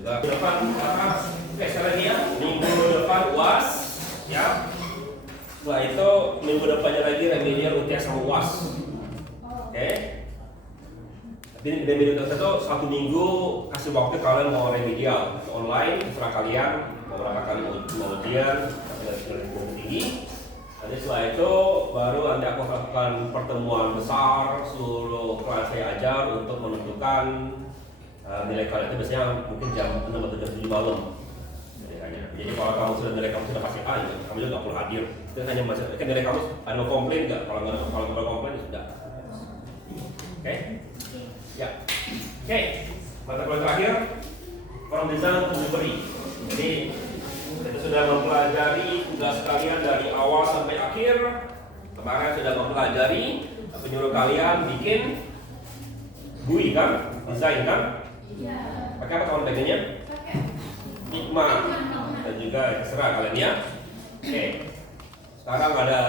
juga depan oke sekarang ya minggu depan UAS ya. Setelah itu minggu depannya lagi remedial UTS sama UAS. Oke. Tapi remedial UTS itu 1 minggu kasih waktu kalian mau remedial online, terserah kalian mau berapa kali mau ujian, tapi nggak tinggi. Nanti setelah itu baru nanti aku lakukan pertemuan besar seluruh kelas saya ajar untuk menentukan nilai kalian itu biasanya mungkin jam 6 atau jam 7 malam. Jadi kalau kamu sudah nilai kamu sudah pasti A, ya, kamu juga nggak perlu hadir. Itu hanya masalah kan nilai kamu ada komplain nggak? Kalau nggak ada komplain ya sudah. Oke? Ya. Oke. Mata kuliah terakhir from design to delivery. Jadi kita sudah mempelajari tugas kalian dari awal sampai akhir. Kemarin sudah mempelajari penyuruh kalian bikin GUI kan, desain kan? Pakai apa kawan bagiannya? Figma dan juga terserah kalian ya. Oke. Sekarang ada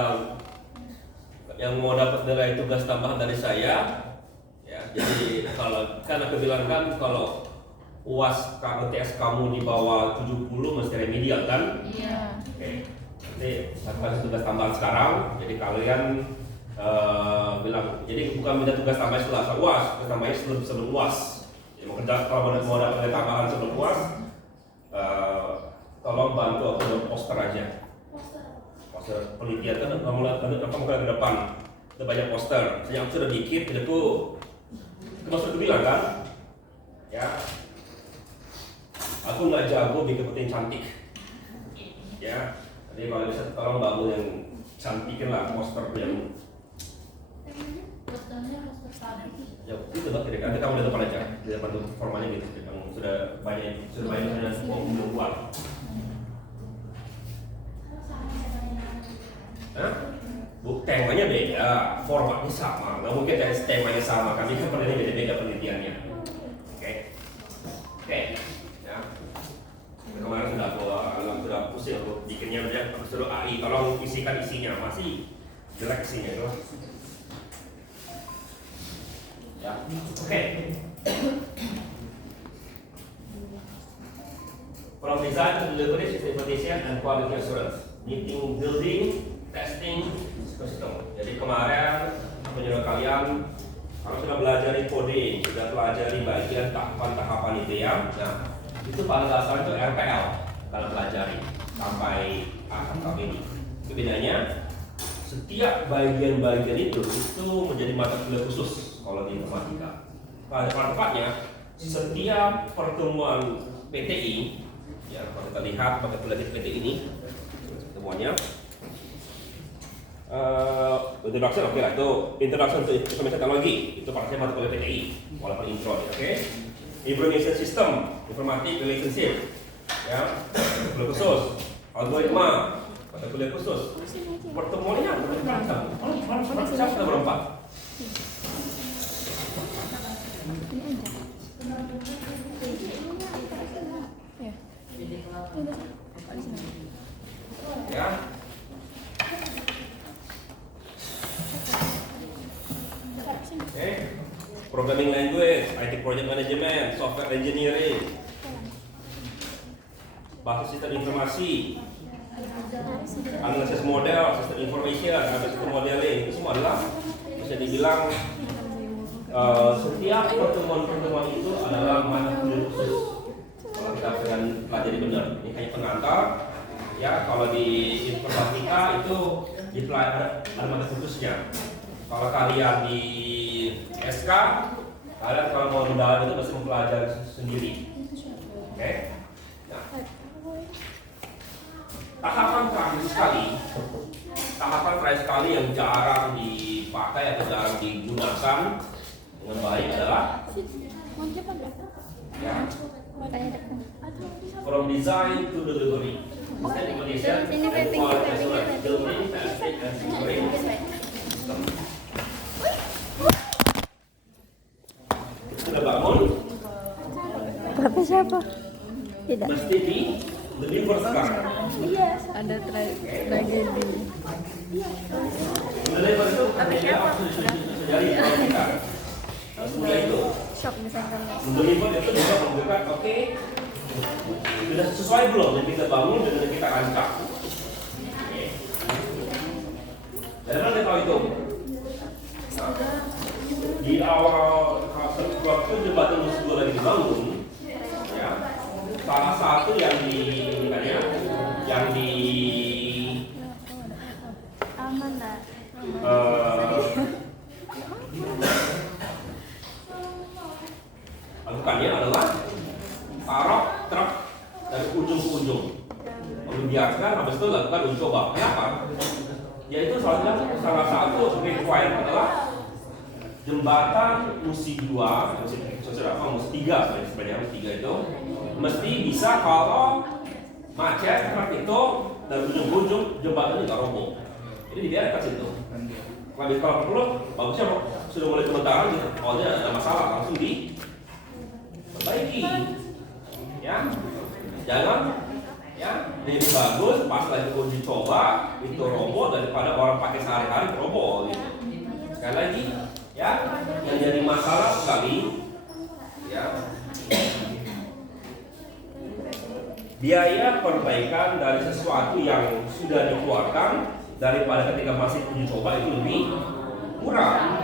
yang mau dapat nilai tugas tambahan dari saya. Ya, jadi kalau kan aku bilang kan kalau UAS UTS kamu di bawah 70 mesti remedial kan? Iya. Oke. Nanti saya kasih tugas tambahan sekarang. Jadi kalian bilang, jadi bukan minta tugas tambahan setelah UAS, tugas tambahannya sebelum UAS. Jadi kalau mau dapat nilai tambahan sebelum UAS, tolong bantu aku dengan poster aja. Poster penelitian kan kamu ke depan. Ada banyak poster. Saya sudah dikit, jadi aku maksud bilang kan, ya. Aku nggak jago bikin penting cantik, ya. Jadi kalau bisa tolong bangun yang cantikin lah poster yang. Ya itu mbak, nanti kamu di depan aja, di depan tuh formalnya gitu, yang sudah banyak yang belum buat. Temanya beda, formatnya sama, nggak mungkin temanya sama, kami kan penelitiannya beda-beda penelitiannya. Oke, ya. Kemarin sudah pusing aku bikinnya udah suruh AI, tolong isikan isinya, masih jelek isinya itu. Ya, oke. From design to delivery, system implementation and quality assurance, meeting, building, testing, system. Jadi kemarin aku nyuruh kalian, kalau sudah belajar coding, sudah pelajari bagian tahapan-tahapan itu ya. Nah, itu pada dasarnya itu RPL kalian pelajari sampai tahap ini. Itu bedanya, setiap bagian-bagian itu menjadi mata kuliah khusus kalau di informatika. Pada tepatnya, setiap pertemuan PTI, ya kalau kita lihat mata kuliah PTI ini, pertemuannya. Introduction oke lah, itu introduction to information technology, itu pakai mata kuliah PTI walaupun intro ya, oke. Information system, informatic relationship, ya, kuliah khusus. Algoritma, mata kuliah khusus. Pertemuannya bermacam, sudah berempat. Ya. Programming language, IT project management, software engineering, bahasa sistem informasi, analisis model, sistem information, analisis modeling, itu semua adalah bisa dibilang setiap pertemuan itu adalah mata kuliah khusus. Kalau kita akan pelajari benar, ini hanya pengantar. Ya, kalau di informatika itu ada mata khususnya. Kalau kalian di SK, kalian kalau mau mendalam itu pasti mempelajari sendiri. Oke? Nah, tahapan terakhir sekali yang jarang dipakai atau jarang digunakan dengan baik adalah ya, from design to delivery. Design implementation and quality assurance, building, testing, and securing. Sudah bangun? Tapi siapa? Tidak. Mesti di deliver sekarang. Iya. Ada tragedi. Deliver itu artinya harus terjadi kalau kita harus mulai itu. Shock misalkan. Deliver itu juga menunjukkan oke, Sudah sesuai belum yang kita bangun dengan yang kita rancang? Oke. Dari mana kita tahu itu? Nah, di awal waktu jembatan tersebut lagi dibangun, ya, salah satu yang Aman lah. lakukannya adalah taruh truk dari ujung ke ujung, membiarkan habis itu lakukan uji coba. Kenapa? Yaitu salah satu requirement adalah jembatan musim 2, musim 3 sebenarnya musim 3 itu mesti bisa kalau macet truk itu dan ujung-ujung jembatan itu roboh. Ini dibiarkan situ. Kalau perlu, bagusnya sudah mulai sementara gitu. Kalau ada masalah langsung diperbaiki. Ya, jangan ya jadi bagus pas lagi uji coba itu roboh daripada orang pakai sehari-hari roboh gitu. Sekali lagi, ya yang jadi masalah sekali, ya biaya perbaikan dari sesuatu yang sudah dikeluarkan daripada ketika masih uji coba itu lebih murah.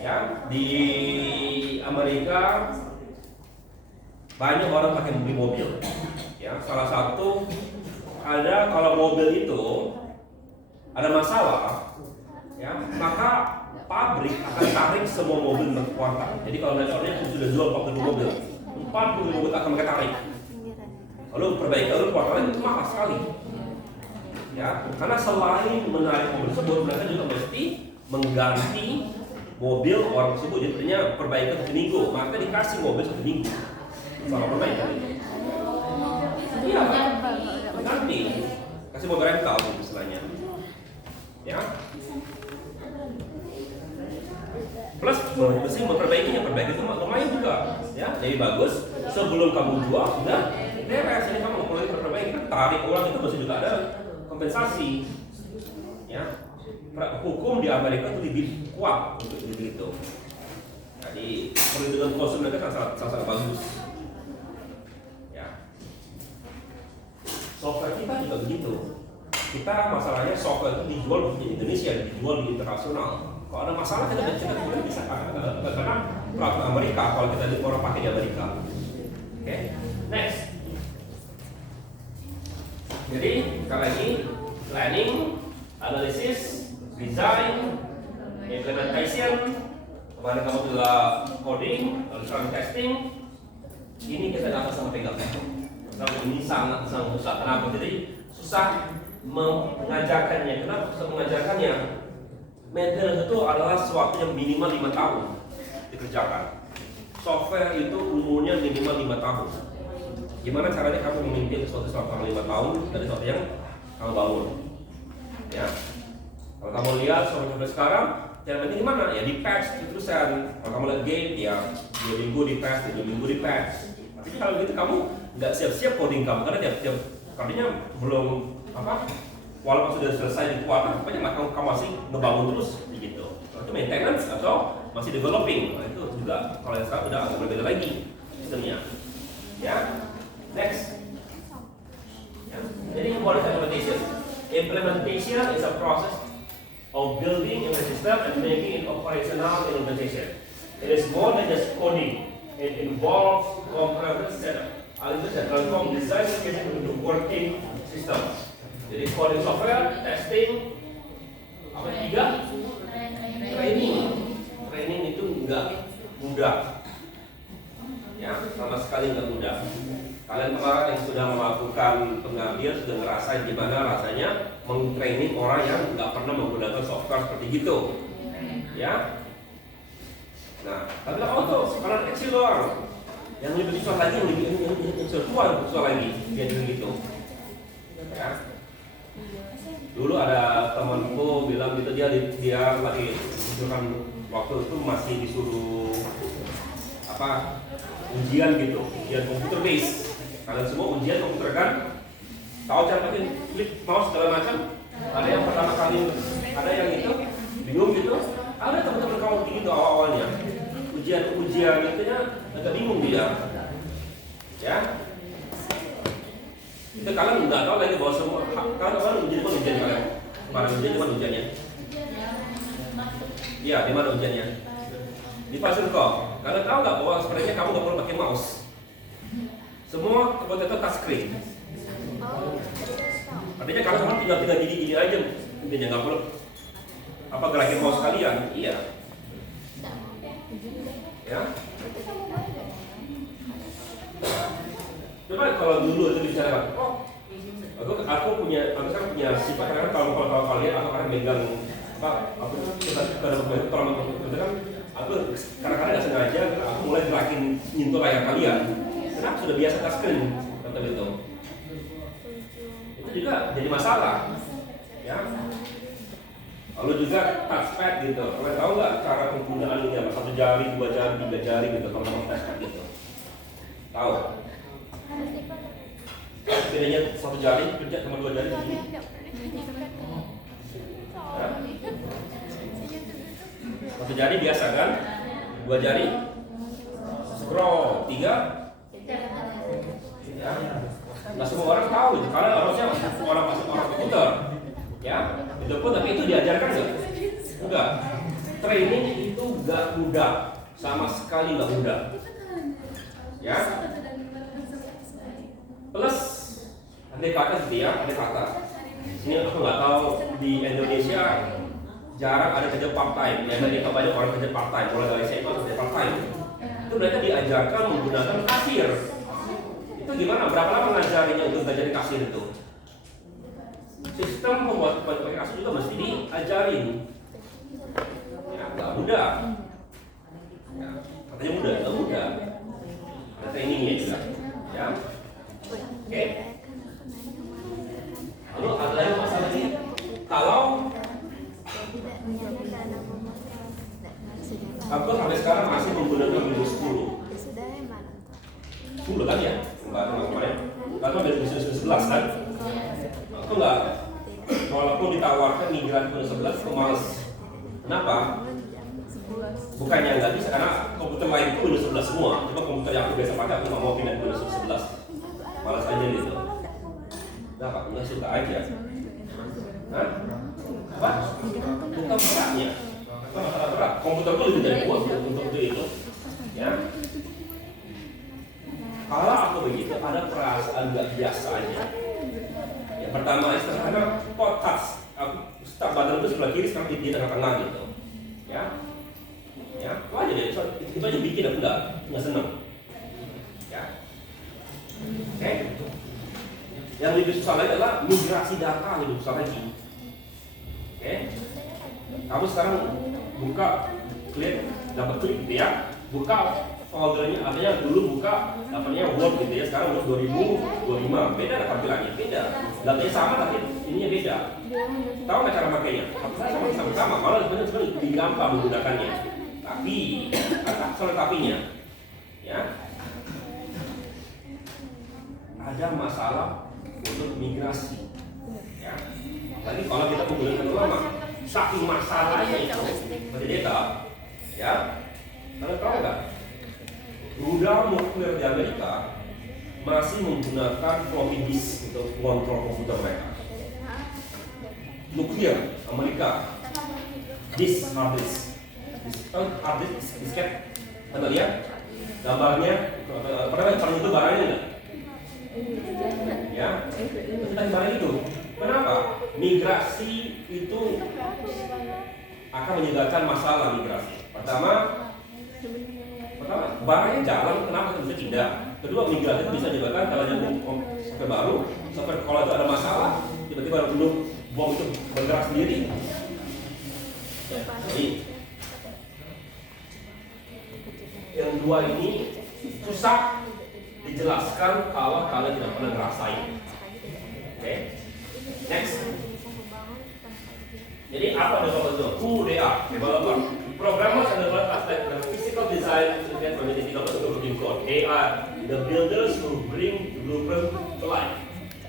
Ya, di Amerika banyak orang pakai mobil. Ya, salah satu ada kalau mobil itu ada masalah, ya maka pabrik akan tarik semua mobil berkuartal. Jadi kalau nanti sudah jual 40 mobil akan mereka tarik. Lalu perbaikan lalu kuartalnya itu mahal sekali. Ya, karena selain menarik mobil tersebut, mereka juga mesti mengganti mobil orang tersebut. Jadi artinya perbaikan 1 minggu, maka dikasih mobil 1 minggu sama perbaikan. Iya, ganti, kasih mobil rental istilahnya. Ya. Plus mesti memperbaikinya, perbaiki itu lumayan juga. Ya, jadi bagus. Sebelum kamu jual sudah beres. Ini kamu perlu perbaiki, tarik ulang itu mesti juga ada kompensasi. Ya, hukum di Amerika itu lebih kuat untuk itu. Jadi perlindungan konsumen mereka sangat bagus. Ya, software kita juga begitu. Kita masalahnya software itu dijual di Indonesia, dijual di internasional. Kalau ada masalah kita bisa karena peraturan Amerika. Kalau kita lihat orang pakai di Amerika. Oke, next. Jadi sekali lagi planning, analysis, design, implementation, kemarin kamu juga coding, lalu sekarang testing. Ini kita dapat sama pegang. Ini sangat susah. Kenapa? Jadi susah mengajarkannya. Kenapa susah mengajarkannya? Maintenance itu adalah sesuatu yang minimal 5 tahun dikerjakan. Software itu umurnya minimal 5 tahun. Gimana caranya kamu memimpin sesuatu selama 5 tahun dari sesuatu yang kamu bangun? Ya, kalau kamu lihat sampai sekarang, yang penting gimana? Ya di patch terusan. Kalau kamu lihat game, ya 2 minggu di patch, 2 minggu di patch. Tapi kalau gitu kamu nggak siap-siap coding kamu karena tiap artinya belum walaupun sudah selesai dikeluarkan, banyak kamu masih ngebangun terus gitu. Itu maintenance atau masih developing. Nah, itu juga kalau yang sekarang udah agak berbeda lagi sistemnya. Ya. Next. Ya. Jadi what is implementation? Implementation is a process of building a system and making it operational implementation. It is more than just coding. It involves component setup, analysis and transform design into working system. Jadi coding software, testing, apa tiga? Training. Training itu enggak mudah. Ya, sama sekali enggak mudah. Kalian kemarin yang sudah melakukan pengambil sudah ngerasain gimana rasanya mengtraining orang yang nggak pernah menggunakan software seperti gitu, ya. Nah, tapi kalau tuh kalau kecil doang, yang lebih susah lagi, yang susah lagi, dia gitu, ya. Dulu ada temanku bilang gitu dia lagi menunjukkan waktu itu masih disuruh ujian gitu, ujian komputer base. Kalian semua ujian komputer kan? Tahu cara pakai klik mouse segala macam? Ada yang pertama kali, ada yang itu bingung gitu. Ada teman-teman kamu gitu awal-awalnya. Ujian itu ya agak bingung dia. Ya. Itu kalian nggak tahu lagi bahwa semua kalian ujian cuma ujian kalian. Kemarin ujian cuma ujiannya. Iya, di mana ujiannya? Di Pasir kok. Kalian tahu nggak bahwa sebenarnya kamu nggak perlu pakai mouse. Semua komputer itu touchscreen. Artinya kalian tinggal gini aja, intinya nggak perlu apa gerakin mouse kalian. Iya. Ya. Coba kalau dulu itu bicara, aku sekarang punya sifat karena kalau kalian aku akan megang aku kalau kan aku kadang-kadang nggak sengaja aku mulai gerakin nyentuh layar kalian. Kenapa sudah biasa touchscreen kata itu juga jadi masalah, ya. Lalu juga touchpad gitu. Kalian tahu nggak cara penggunaan ini apa? 1 jari, 2 jari, 3 jari gitu kalau mau touchpad gitu. Tahu? Bedanya 1 jari kerja sama 2 jari. Ya? 1 jari biasa kan? 2 jari scroll, 3 ya. Nah semua orang tahu itu karena harusnya orang komputer, ya. Itu pun tapi itu diajarkan nggak? Enggak. Training itu nggak mudah, sama sekali nggak mudah, ya. Plus ada kata gitu ya, ada kata. Ini aku nggak tahu di Indonesia jarang ada kerja part time. Ya tadi banyak orang kerja part time, mulai dari SMA kerja part time. Itu mereka diajarkan menggunakan kasir. Itu gimana? Berapa lama ngajarinya untuk belajar kasir itu? Sistem pembuat pakai kasir juga mesti diajarin. Ya, nggak mudah. Ya, katanya mudah, nggak mudah. Ada trainingnya juga. Ya, oke. Lalu ada lagi masalahnya. Kalau aku sampai sekarang masih menggunakan Windows 10. 10 kan ya? Kemarin karena dari Windows 11 kan? Aku nggak, walaupun ditawarkan migran ke Windows 11 aku males. Kenapa? Bukannya nggak bisa, karena komputer lain itu Windows 11 semua. Cuma komputer yang aku biasa pakai aku nggak mau pindah ke Windows 11. Malas aja gitu. Kenapa? Nggak suka aja. Hah? Apa? Bukan beratnya. Apa masalah berat? Komputerku lebih dari kuat untuk itu. Ya. Kalau aku begitu ada perasaan nggak biasa aja. Yang pertama itu karena touch, aku start badan itu sebelah kiri, sekarang di tengah-tengah gitu. Ya, ya, itu aja deh. Itu aja bikin aku nggak seneng. Ya, oke. Yang lebih susah lagi adalah migrasi data yang lebih susah lagi. Oke, kamu sekarang buka, klik, dapat klik gitu ya, buka foldernya, artinya dulu buka namanya Word gitu ya, sekarang Word 2025, beda lah tampilannya, beda. Datanya sama tapi ininya beda. Tahu nggak cara makainya? Sama-sama, malah sebenarnya lebih gampang menggunakannya. Tapi, salah tapinya, ya, ada masalah untuk migrasi. Ya, lagi kalau kita menggunakan lama, saking masalahnya itu, seperti data, ya, kalian tahu nggak? Rudal nuklir di Amerika masih menggunakan floppy disk untuk kontrol komputer mereka. Nuklir Amerika, disk hard disk, hard disk disket. Anda lihat gambarnya, pernah itu barangnya nggak? Ya, kita barang itu. Kenapa? Migrasi itu akan menyebabkan masalah migrasi. Pertama, barangnya jalan, kenapa bisa tidak? Kedua, migrasi itu bisa menyebabkan kalau nyambung software baru, software kalau itu ada masalah, tiba-tiba belum bom itu bergerak sendiri. Jadi, yang dua ini susah dijelaskan kalau kalian tidak pernah ngerasain. Oke, next. Jadi apa developer? Who they are? Developer. Programmers and developers like the physical design to get from the developers to working code. They are the builders who bring the blueprint to life.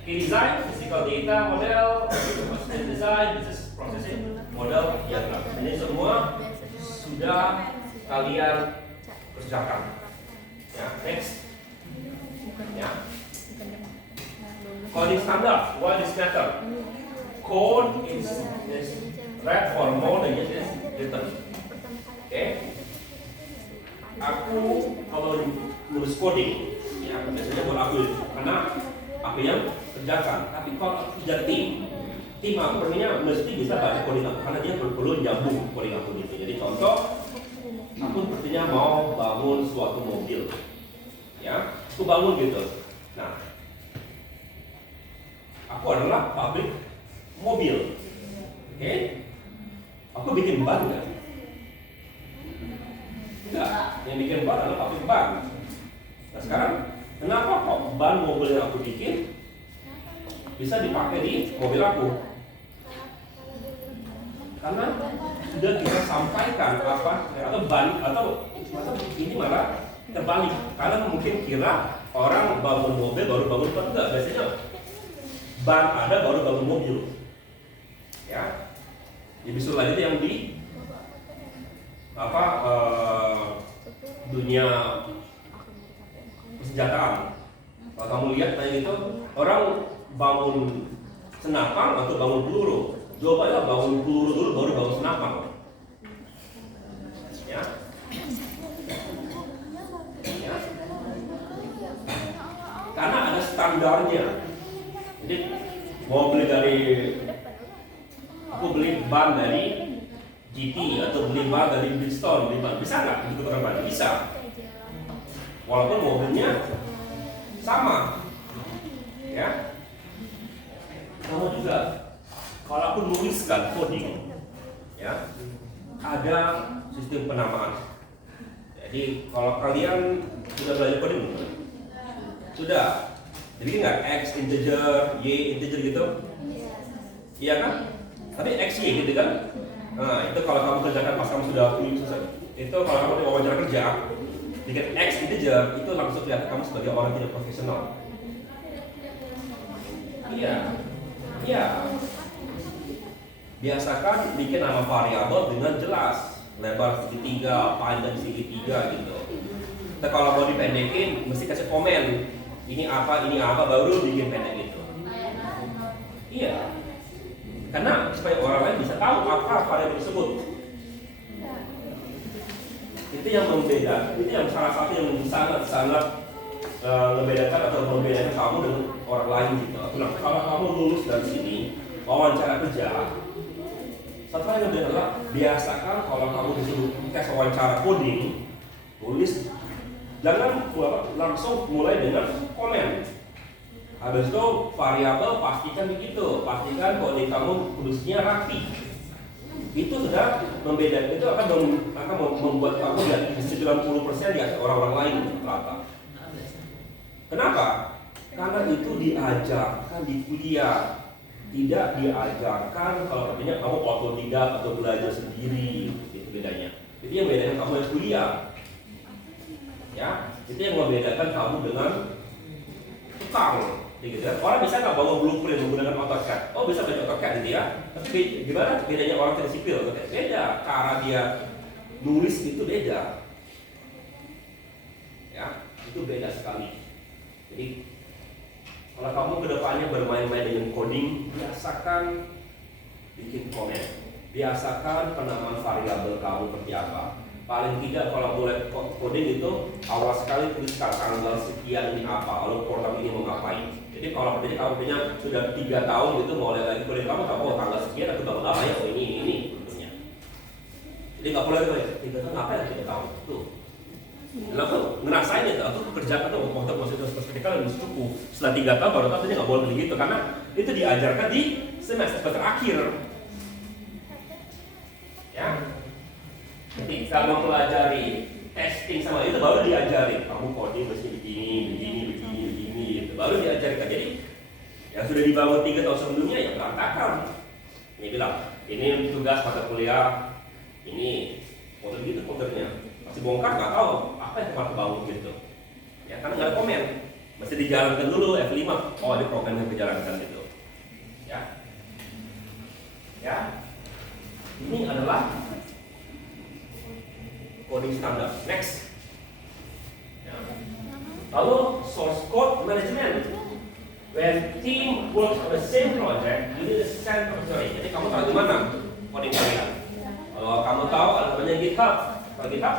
Okay, design, physical data model, process design, business processing model, diagram. Ini semua sudah kalian kerjakan. Ya, next. Ya. Coding standard, why this matter? Code is read for more than just written. Oke? Aku kalau nulis coding, ya biasanya buat aku, karena aku yang kerjakan. Tapi kalau aku kerja tim aku perlunya mesti bisa baca coding aku, karena dia perlu nyambung coding aku gitu. Jadi contoh, aku sepertinya mau bangun suatu mobil, ya, aku bangun gitu. Nah, aku adalah pabrik mobil, oke? Aku bikin ban nggak? Enggak, yang bikin ban adalah pabrik ban. Nah sekarang, kenapa kok ban mobil yang aku bikin bisa dipakai di mobil aku? Karena sudah kita sampaikan apa, atau ban, atau ini malah terbalik. Karena mungkin kira orang bangun mobil baru bangun ban, enggak, biasanya ban ada baru bangun mobil. Ya, lebih sulit lagi yang di apa dunia persenjataan. Kalau kamu lihat kayak gitu, orang bangun senapang atau bangun peluru, jawabannya bangun peluru dulu baru bangun senapang. Ya. Ya. Karena ada standarnya. Jadi mau beli dari, aku beli ban dari GT atau beli ban dari Bridgestone, beli ban, bisa nggak itu terbang? Bisa, walaupun mobilnya sama, ya. Sama juga, kalau aku nuliskan coding, ya, ada sistem penamaan. Jadi kalau kalian sudah belajar coding, sudah. Jadi nggak X integer, Y integer gitu, iya kan? Tapi X Y gitu kan? Nah itu kalau kamu kerjakan pas kamu sudah selesai, itu kalau kamu di wawancara kerja, bikin X integer itu langsung kelihatan kamu sebagai orang tidak profesional. Iya, iya. Biasakan bikin nama variabel dengan jelas, lebar segitiga, panjang segitiga gitu. Nah kalau mau dipendekin, mesti kasih komen. Ini apa, baru bikin pendek gitu. Iya. Karena supaya orang lain bisa tahu apa variabel tersebut. Itu yang membedakan, itu yang salah satu yang sangat membedakan atau membedakan kamu dengan orang lain gitu. Nah, kalau kamu lulus dari sini, wawancara kerja, satu hal yang berbeda adalah biasakan kalau kamu disuruh tes wawancara coding, tulis. Jangan langsung mulai dengan komen. Habis itu variabel pastikan begitu, pastikan coding kamu tulisnya rapi. Itu sudah membedakan, itu akan membuat kamu di atas 90% di atas orang-orang lain rata. Kenapa? Karena itu diajarkan di kuliah, tidak diajarkan kalau katanya kamu otodidak atau belajar sendiri. Itu bedanya. Itu yang bedakan kamu yang kuliah. Ya, itu yang membedakan kamu dengan tukang, gitu ya. Orang bisa nggak bawa blueprint menggunakan AutoCAD? Oh bisa baca AutoCAD gitu ya. Tapi gimana bedanya orang tidak sipil? Beda, cara dia nulis itu beda. Ya, itu beda sekali. Jadi kalau kamu kedepannya bermain-main dengan coding, biasakan bikin komen, biasakan penamaan variabel kamu seperti apa. Paling tidak kalau mulai coding itu awal sekali tuliskan tanggal sekian ini apa, lalu program ini mau ngapain. Jadi kalau kamu punya sudah 3 tahun gitu mulai lagi coding, kamu tahu tanggal sekian atau bangun apa ya, oh ini bentuknya. Jadi nggak boleh 3 tahun ngapain 3 tahun tuh. Dan aku ngerasain itu, aku kerjakan tuh waktu positif perspektifal dan suku. Setelah 3 tahun baru tahu nggak boleh begitu karena itu diajarkan di semester terakhir. Ya. Jadi kalau mempelajari testing sama itu baru diajari kamu coding mesti begini gitu. Baru diajarkan. Jadi yang sudah dibangun 3 tahun sebelumnya ya berantakan. Ini bilang ini tugas mata kuliah ini folder gitu foldernya masih bongkar nggak tahu apa yang kemarin bangun gitu. Ya karena nggak ada komen. Mesti dijalankan dulu F5. Oh ada program yang dijalankan gitu. Ya. Ya. Ini adalah coding standar. Next. Ya. Lalu source code management. When team works on the same project, ini the center of story. Jadi kamu tahu di mana coding kalian. Kalau kamu tahu ada namanya GitHub. Kalau GitHub,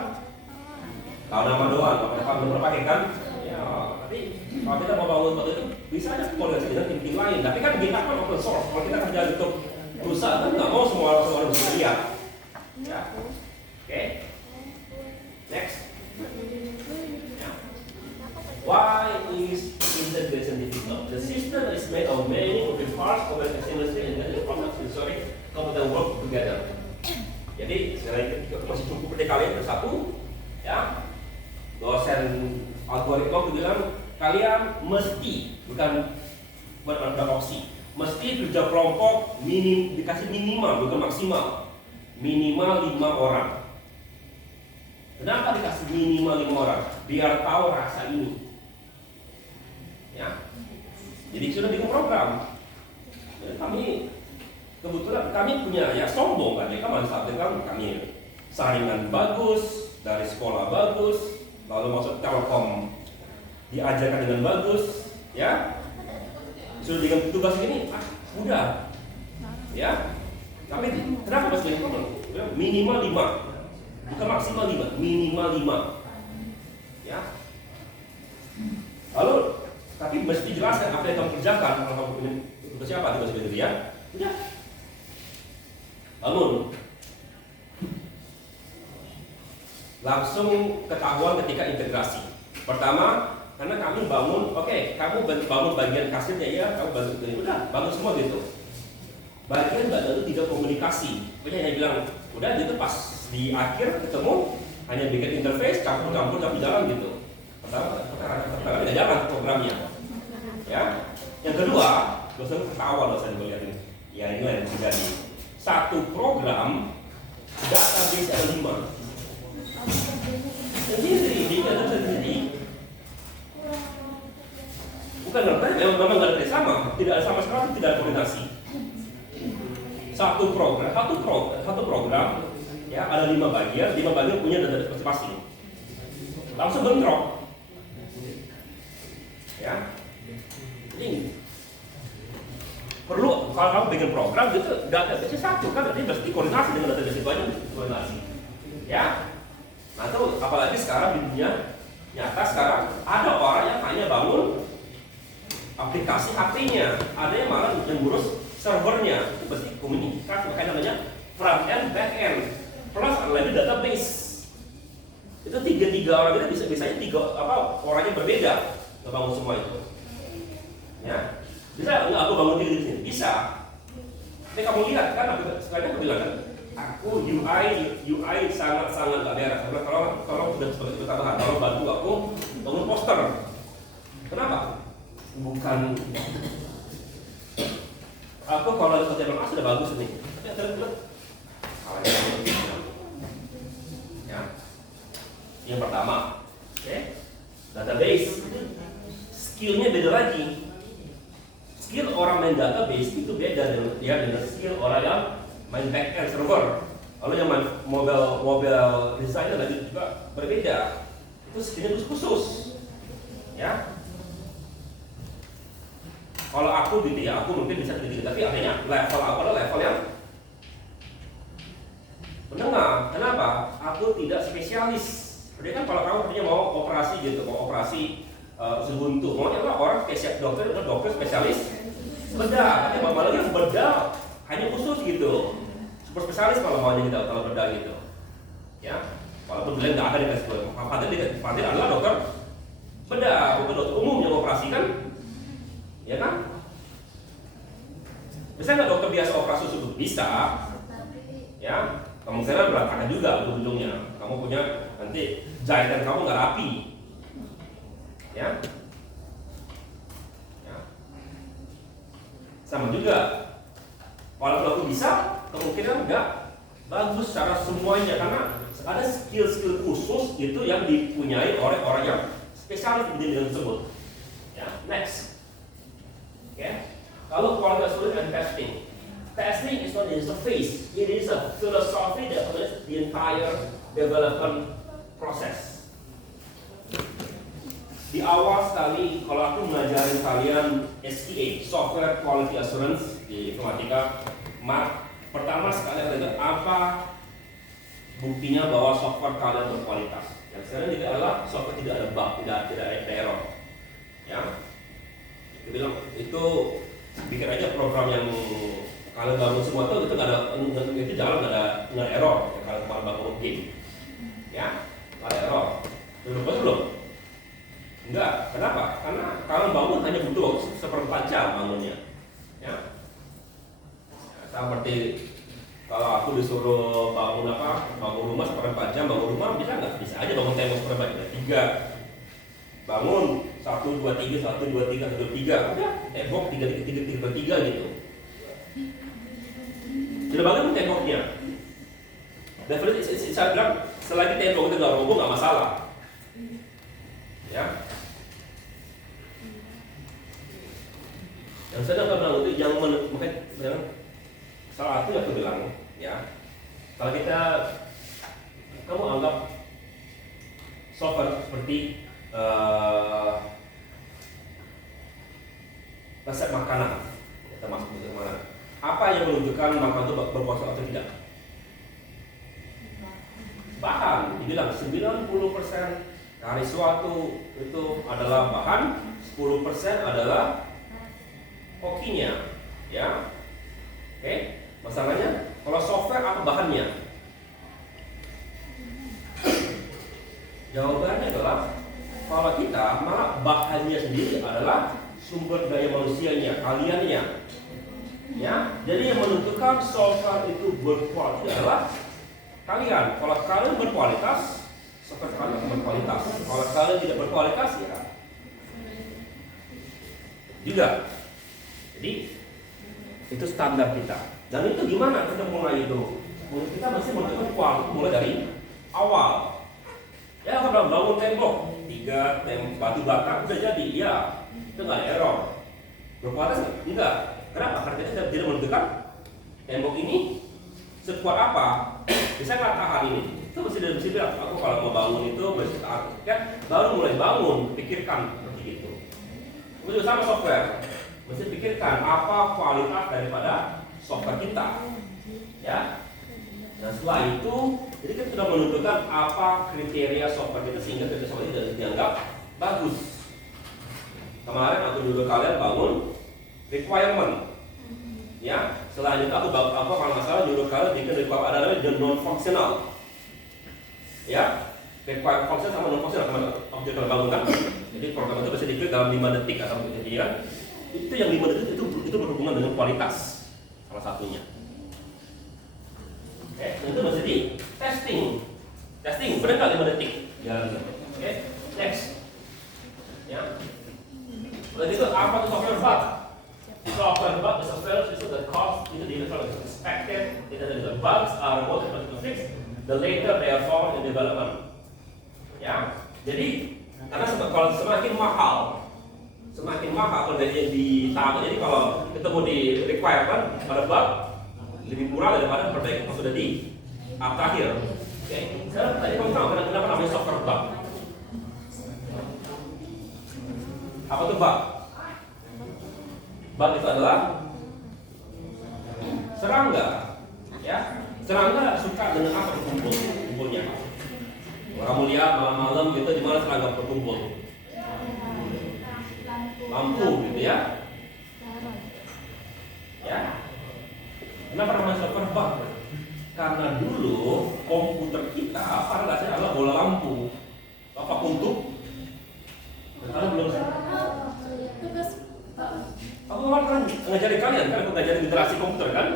tahu nama doang. Kalau kamu pakai kan, ya. Tapi kalau kita mau bangun seperti itu, bisa aja koordinasi dengan tim-tim lain. Tapi kan GitHub kan open source. Kalau kita kerja untuk perusahaan kan nggak mau semua orang bisa lihat. Ya, oke. Next. Ya. Why is integration difficult? The system is made of many moving parts, complex industry, and many products. Sorry, competent work together. Jadi sekali masih cukup berdek kalian bersatu, ya. Dosen algoritma bilang kalian mesti bukan opsi, mesti kerja kelompok dikasih minimal bukan maksimal, minimal 5 orang. Kenapa dikasih minimal 5 orang? Biar tahu rasa ini. Ya. Jadi sudah bikin program. Ya, kebetulan kami punya ya sombong kan ya kami saringan bagus, dari sekolah bagus, lalu masuk Telkom diajarkan dengan bagus, ya. Sudah dengan tugas ini, udah. Ya. Tapi kenapa masih minimal 5? Bukan maksimal 5, minimal 5. Ya. Lalu tapi mesti jelaskan apa yang kamu kerjakan. Kalau kamu punya tugas siapa, tugas itu ya. Udah. Bangun. Langsung ketahuan ketika integrasi. Pertama, karena kami bangun, kamu bangun bagian kasirnya ya, kamu bangun ini, udah, bangun semua gitu. Bagian itu tidak komunikasi. Pokoknya yang bilang, udah gitu pas di akhir ketemu hanya bikin interface, campur jalan gitu. Pertama tidak jalan programnya. Ya. Yang kedua, dosen ketawa dosen gue lihat ini. Ya ini yang terjadi. Satu program database ada 5. Sendiri, bukan memang nggak ada sama, tidak ada sama sekali, tidak ada koordinasi. Satu program, ya ada 5 bagian punya data masing-masing. Langsung bentrok. Ya. Ini perlu kalau kamu bikin program gitu database satu kan berarti mesti koordinasi dengan database itu aja koordinasi. Ya. Nah itu apalagi sekarang di dunia nyata sekarang ada orang yang hanya bangun aplikasi HP-nya, ada yang malah ngurus servernya, itu mesti komunikasi, makanya namanya front end, back end, plus ada lagi database. Itu tiga orang itu biasanya orangnya berbeda ngebangun semua itu. Ya, bisa nggak aku bangun diri di sini? Bisa. Tapi kamu lihat kan, sekalian aku bilang kan, aku UI sangat nggak beres. Karena kalau sudah sebagai tambahan, kalau bantu aku bangun poster. Kenapa? Bukan. Aku kalau kerja memang sudah bagus nih. Tapi terus ya. Yang pertama, database. Skillnya beda lagi. Skill orang main database itu beda dengan skill orang yang main back-end server. Lalu yang main mobile designer lagi juga berbeda. Itu skillnya khusus. Ya. Kalau aku gitu ya, aku mungkin bisa gitu, tapi artinya level aku adalah level yang menengah. Kenapa? Aku tidak spesialis. Jadi kan kalau kamu artinya mau operasi gitu, mau operasi Ubuntu, maunya adalah orang spesialis dokter spesialis bedah. Tapi malah yang bedah hanya khusus gitu, super spesialis kalau maunya gitu, kalau bedah gitu. Ya, walaupun beliau nggak ada di kelas Fadil adalah dokter bedah, bukan dokter umum yang operasi kan. Ya kan? Bisa nggak dokter biasa operasi usus? Bisa. Ya, kemungkinan berantakan juga ujung-ujungnya. Kamu punya nanti jahitan kamu nggak rapi. Ya. Sama juga. Walaupun aku bisa, kemungkinan nggak bagus secara semuanya karena ada skill-skill khusus itu yang dipunyai oleh orang yang spesialis di bidang tersebut. Ya, next. Okay. Kalau kualitas tulis and testing is not just a phase, it is a philosophy that covers the entire development process. Di awal sekali kali kalau aku ngajarin kalian SQA, Software Quality Assurance di informatika, pertama sekali adalah apa buktinya bahwa software kalian berkualitas. Yang sekarang tidak adalah software tidak ada bug, tidak ada error. Ya, kita bilang itu bikin aja program yang kalian bangun semua itu nggak ada, itu jalan nggak ada error. Ya, kalau kemarin bangun game, ya nggak ada error. Belum. Enggak, kenapa? Karena kalian bangun hanya butuh seperempat jam bangunnya. Ya, seperti kalau aku disuruh bangun rumah seperempat jam, bangun rumah bisa nggak? Bisa aja bangun tembok seperempat jam. 3 bangun 1 2 3 1 2 3 1 2 3 udah tembok 3 gitu. Sudah bangun temboknya. Definitely saya bilang selagi tembok itu nggak roboh nggak masalah. Ya. Yang saya bilang itu yang makanya salah satu yang aku bilang ya, kalau kamu anggap software seperti resep makanan, termasuk makanan. Apa yang menunjukkan makanan itu berkuasa atau tidak? Bahan, dibilang 90% dari suatu itu adalah bahan, 10% adalah kokinya, ya. Oke, masalahnya kalau software apa bahannya? Jawabannya adalah kalau kita malah bahannya sendiri adalah sumber daya manusianya, kaliannya. Ya, jadi yang menentukan software itu berkualitas adalah kalian. Kalau kalian berkualitas, software kalian akan berkualitas. Kalau kalian tidak berkualitas, ya juga. Jadi itu standar kita. Dan itu gimana kita mulai itu? Kita mesti mulai dari awal. Ya, kalau bangun tembok 3 batu bata udah jadi, ya itu nggak ada error. Berkualitas enggak? Kenapa? Karena kita tidak menentukan tembok ini sekuat apa bisa nggak tahan ini. Itu mesti bilang, aku kalau mau bangun itu mesti kan baru mulai bangun, pikirkan seperti itu. Itu sama software, mesti pikirkan apa kualitas daripada software kita, ya. Nah setelah itu, jadi kita sudah menentukan apa kriteria software kita sehingga kriteria software itu dianggap bagus. Kemarin aku dulu kalian bangun requirement, ya. Selanjutnya aku kalau nggak salah dulu kalian bikin requirement ada namanya non functional, ya. Requirement function sama non functional sama objek yang bangun kan. Jadi program itu bisa diklik dalam 5 detik atau kejadian. Itu yang 5 detik itu berhubungan dengan kualitas salah satunya. Itu mesti di testing benar nggak 5 detik jalan gitu. Oke, next ya. Lalu itu apa itu software bug? Software bug is a failure system that cause either the user is expected, either the bugs are more difficult to fix, the later they are found in development. Ya, jadi karena kalau semakin mahal kerjanya ditambah, jadi kalau ketemu di requirement pada bug lebih murah daripada perbaikan yang sudah di terakhir. Oke, sekarang tadi kamu tahu kenapa namanya software bug? Apa itu bug? Bug itu adalah serangga, ya. Serangga suka dengan apa kumpulnya? Kamu lihat malam-malam gitu di mana serangga berkumpul? Lampu gitu ya. Ya. Kenapa namanya software bug? Karena dulu komputer kita pada dasarnya adalah bola lampu. Bapak kuntup. Karena belum. Aku kan ngajarin kalian kan, aku ngajarin generasi komputer kan.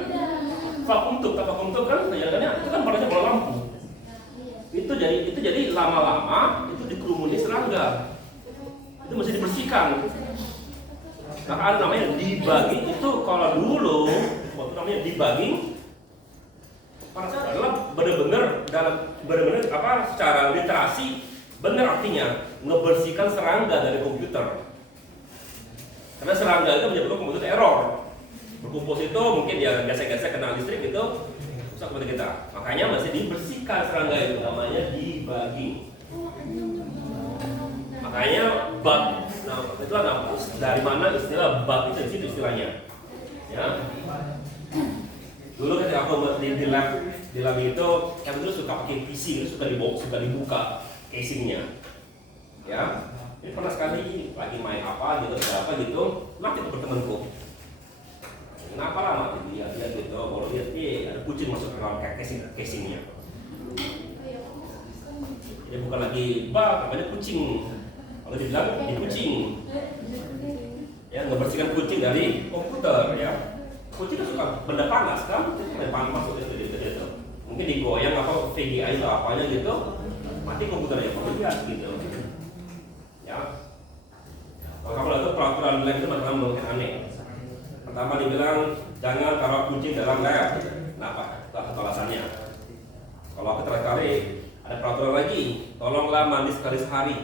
Bapak kuntup kan, ngajarannya itu kan pada dasarnya bola lampu. Itu jadi lama-lama itu dikerumuni serangga. Itu mesti dibersihkan. Maka ada namanya debugging. Itu kalau dulu waktu namanya debugging pada saat adalah benar-benar secara literasi benar artinya ngebersihkan serangga dari komputer. Karena serangga itu menyebabkan komputer error. Berkumpul itu mungkin ya gesek-gesek kena listrik itu rusak komputer kita. Makanya masih dibersihkan serangga itu, namanya debugging. Makanya bug. Nah, Itu ada dari mana istilah bug itu di situ istilahnya. Ya. Dulu ketika aku di lab itu, yang dulu suka pakai PC, suka dibuka casingnya. Ya, ini pernah sekali lagi main apa gitu, mati tuh temanku. Kenapa lama dia gitu, kalau lihat ada kucing masuk ke dalam casingnya. Jadi bukan lagi bug, ada kucing. Kalau dibilang ini kucing. Ya, ngebersihkan kucing dari komputer ya. Kucing itu suka benda panas kan, panas masuk itu. Mungkin digoyang apa VGA atau apanya gitu, mati komputernya gitu. Ya. Kalau kamu lihat peraturan lab itu macam mungkin aneh. Pertama dibilang jangan taruh kucing dalam lab. Kenapa? Itu alasannya. Kalau aku tertarik, ada peraturan lagi, tolonglah mandi sekali sehari.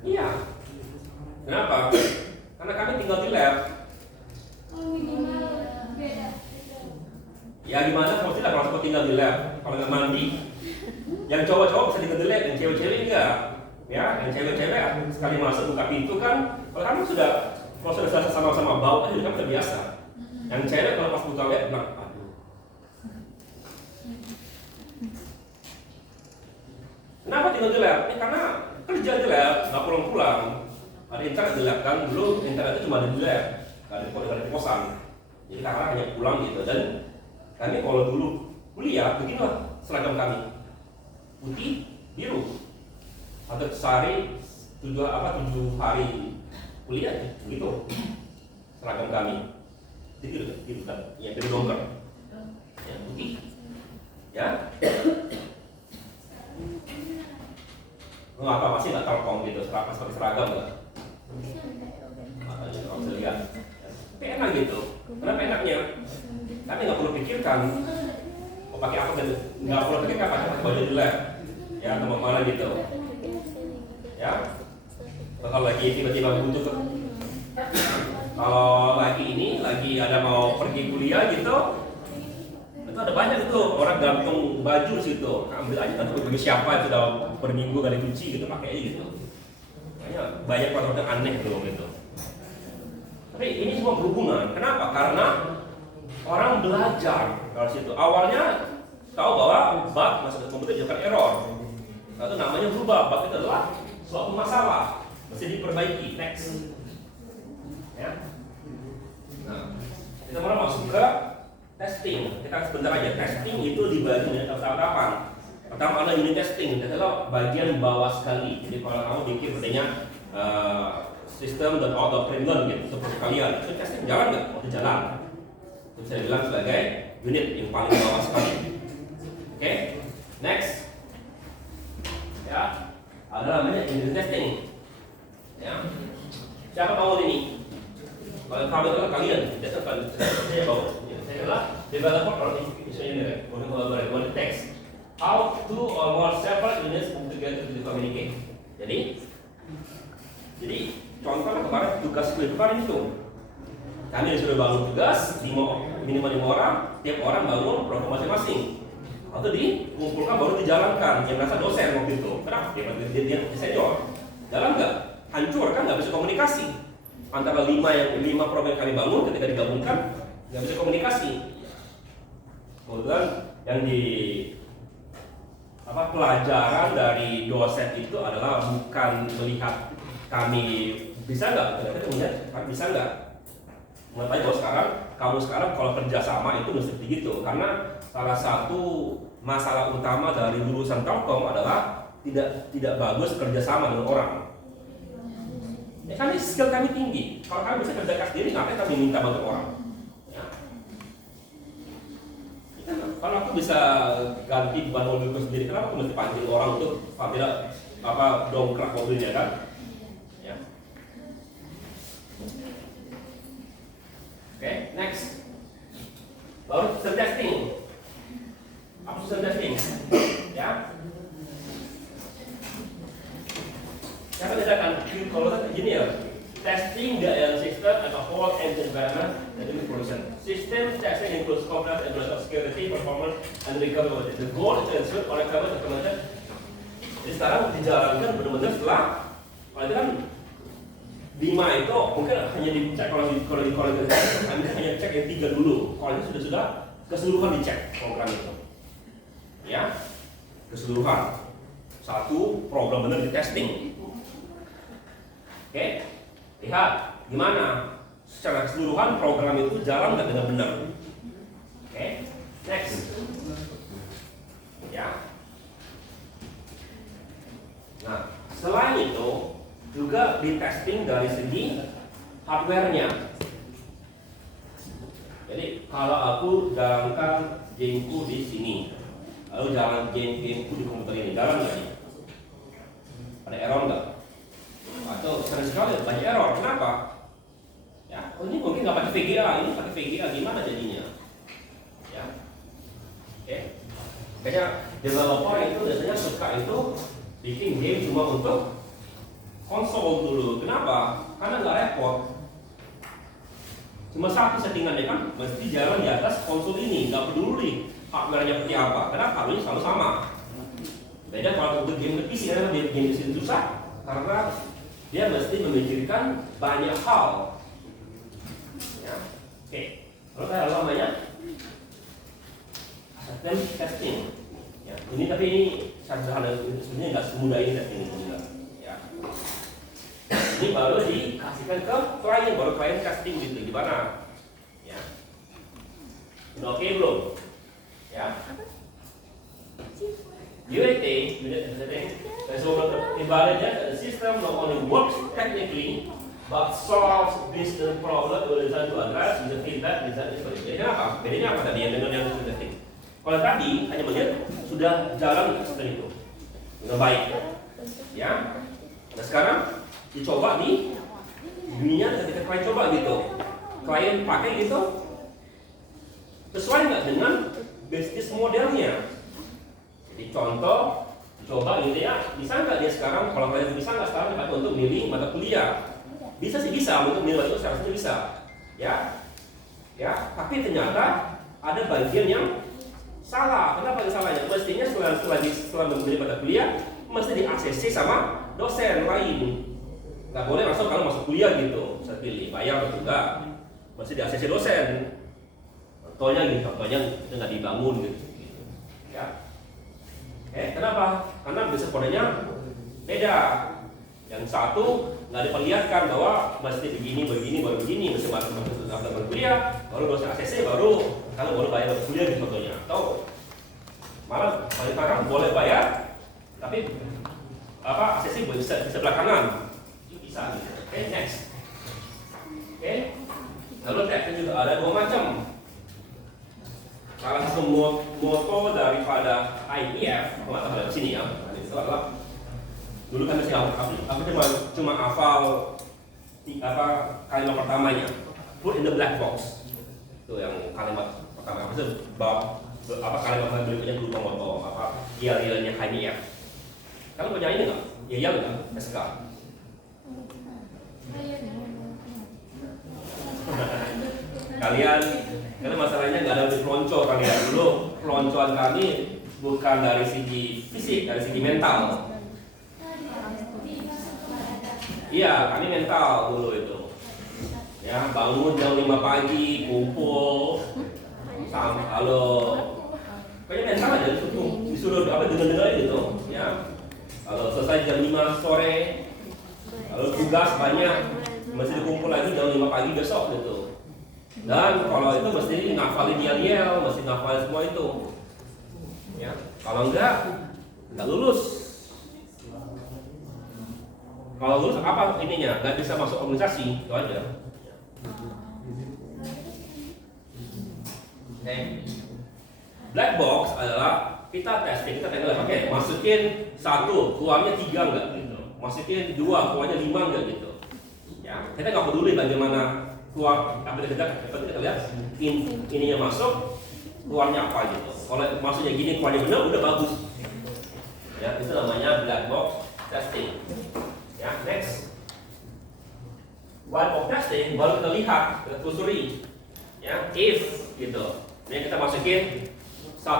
Iya. Kenapa? Karena kami tinggal di lab. Ya gimana kalau tidak, kalau aku tinggal di lab, kalau nggak mandi, yang cowok-cowok bisa tinggal di lab, yang cewek-cewek enggak. Ya, yang cewek-cewek sekali masuk buka pintu kan, kalau sudah selesai sama-sama bau kan, kamu udah biasa. Yang cewek kalau pas buka lab bilang, aduh. Kenapa tinggal di lab? Karena kerja di lab, nggak pulang-pulang. Ada internet di lab kan, dulu internet itu cuma di lab, nggak ada di kosan. Jadi karena hanya pulang gitu. Dan kami kalau dulu kuliah, beginilah seragam kami, putih, biru. Atau sehari 7 hari kuliah gitu seragam kami. Gitu kan, yang biru dongker, ya putih, ya. Apa masih nggak telkom gitu, seperti seragam nggak? Makanya kamu bisa lihat, tapi enak gitu. Kenapa enaknya? Kami nggak perlu pikirkan, mau pakai apa gitu, nggak perlu pikirkan pakai baju di lab, ya atau mana gitu, ya. Kalau lagi tiba-tiba butuh, kalau lagi ada mau pergi kuliah gitu, itu ada banyak tuh orang gantung baju situ, ambil aja gantung baju siapa itu udah berminggu kali cuci gitu, pakai aja gitu. Banyak peraturan aneh tuh gitu. Tapi ini semua berhubungan. Kenapa? Karena orang belajar dari situ. Awalnya tahu bahwa bug masuk ke komputer jadi error. Lalu namanya berubah. Bug itu adalah suatu masalah, mesti diperbaiki. Next. Ya. Nah, kita mulai masuk ke testing. Kita sebentar aja. Testing itu dibagi menjadi tahap-tahapan. Pertama ada unit testing. Itu adalah bagian bawah sekali. Jadi kalau kamu bikin sebenarnya sistem dan auto printer gitu seperti kalian, itu testing jalan nggak? Mau jalan. Itu saya bilang sebagai unit yang paling bawah sekali. Oke, next. Ya, ada namanya unit testing. Ya, siapa tahu ini? Kalau kamu adalah kalian, tidak akan saya bawa. Saya adalah developer or engineer. One text. How two or more separate units move together to communicate. Jadi contohnya kemarin tugas kemarin itu kami disuruh bangun tugas minimal 5 orang, tiap orang bangun program masing-masing atau dikumpulkan baru dijalankan. Yang merasa dosen waktu itu kenapa? Dia senior, jalan nggak? Hancur kan, nggak bisa komunikasi antara 5 program kami bangun ketika digabungkan nggak bisa komunikasi. Kemudian yang pelajaran dari dosen itu adalah bukan melihat kami bisa nggak, ternyata kemudian bisa nggak. Menurut bahwa kamu sekarang kalau kerjasama itu mesti begitu, karena salah satu masalah utama dari jurusan Telkom adalah tidak bagus kerjasama dengan orang. Ya kan skill kami tinggi, kalau kami bisa kerjakan sendiri, ngapain kami minta bantuan orang? Ya. Kalau aku bisa ganti ban mobilku sendiri, kenapa aku mesti panggil orang untuk tidak dongkrak mobilnya kan? Ya. Oke, next. Baru system testing. Apa system testing? Ya. Siapa bedakan? Kalau engineer, testing the system as a whole and the environment and the production. System testing includes compliance and security, performance, and recoverability. The goal is to ensure all recovery information. Jadi sekarang dijalankan benar-benar setelah Kalau itu kan 5 itu mungkin hanya dicek kalau di Anda hanya cek yang 3 dulu. Kalau ini sudah keseluruhan dicek program itu. Ya, keseluruhan. Satu problem benar di testing. Oke, lihat gimana secara keseluruhan program itu jalan nggak dengan benar. Oke, next. Ya. Nah, selain itu juga di testing dari segi hardware-nya. Jadi kalau aku jalankan game-ku di sini, lalu jalan game-ku di komputer ini, jalan nggak nih? Ada error nggak? Atau sering sekali banyak error. Kenapa? Ya, ini mungkin nggak pakai VGA, ini pakai VGA gimana jadinya? Ya, oke. Kayaknya developer itu biasanya suka itu bikin game cuma untuk konsol dulu. Kenapa? Karena nggak repot. Cuma satu settingannya kan mesti jalan di atas konsol ini, nggak peduli hardware-nya seperti apa. Karena hardware selalu sama. Beda kalau untuk game PC, karena game PC susah karena dia mesti memikirkan banyak hal. Ya. Oke. Kalau saya namanya acceptance testing. Ya. Ini tapi ini sederhana, sebenarnya nggak semudah ini testing juga. Ya. Ini baru dikasihkan ke klien, baru klien casting gitu gimana? Ya. Udah oke belum? Ya. UAT, ibaratnya the system not only works technically but solves business problem with to address with feedback bisa seperti itu. Kenapa? Bedanya apa tadi yang dengan yang sudah testing? Kalau tadi hanya melihat sudah jalan sistem itu dengan baik, ya. Nah sekarang dicoba di dunia ketika klien coba gitu, klien pakai gitu, sesuai nggak dengan bisnis modelnya? Jadi contoh, coba gitu ya, bisa nggak dia sekarang, kalau kalian bisa nggak sekarang dipakai untuk milih mata kuliah? Bisa sih bisa, untuk milih mata kuliah seharusnya bisa, ya. Tapi ternyata ada bagian yang salah. Kenapa yang salahnya? Mestinya setelah memilih mata kuliah, mesti di ACC sama dosen lain. Nggak boleh langsung kalau masuk kuliah gitu, saya pilih bayar atau enggak, mesti di ACC dosen. Contohnya gitu, contohnya itu nggak dibangun gitu, ya. Kenapa? Karena bisnis modelnya beda. Yang satu nggak diperlihatkan bahwa mesti begini, baru mesti masuk kuliah, baru dosen ACC, baru kalau boleh bayar kuliah gitu contohnya. Atau malah paling sekarang boleh bayar, tapi ACC bisa belakangan, itu bisa. Gitu. Oke, next. Lalu testing juga ada 2 macam. Salah satu moto daripada IEF, kalau ada di sini ya, itu adalah dulu kan masih aku cuma hafal kalimat pertamanya, put in the black box, itu yang kalimat pertama. Maksudnya kalimat berikutnya berupa moto IEF. Kalian punya ini nggak? IEF nggak? SK? Karena masalahnya nggak ada di pelonco kalian dulu. Peloncoan kami bukan dari segi fisik, dari segi mental. Iya, kami mental dulu itu. Ya, bangun jam 5 pagi, kumpul, kalau kayaknya mental aja disuruh dengar gitu. Ya, kalau selesai jam 5 sore, kalau tugas banyak, masih dikumpul lagi jam 5 pagi besok gitu. Dan kalau itu mesti ngafalin yel-yel, mesti ngafalin semua itu. Ya, kalau enggak lulus. Kalau lulus apa ininya? Nggak bisa masuk organisasi, itu aja. Black box adalah kita testing, kita tengok, oke, masukin 1, keluarnya 3 enggak gitu. Masukin 2, keluarnya 5 enggak gitu. Ya, kita nggak peduli bagaimana keluar kita lihat ininya masuk, keluarnya apa gitu. Kalau maksudnya gini, keluarnya benar, udah bagus. Ya, itu namanya black box testing. Ya, next. White box testing baru kita lihat, kita telusuri. Ya, if gitu. Ini kita masukin 1,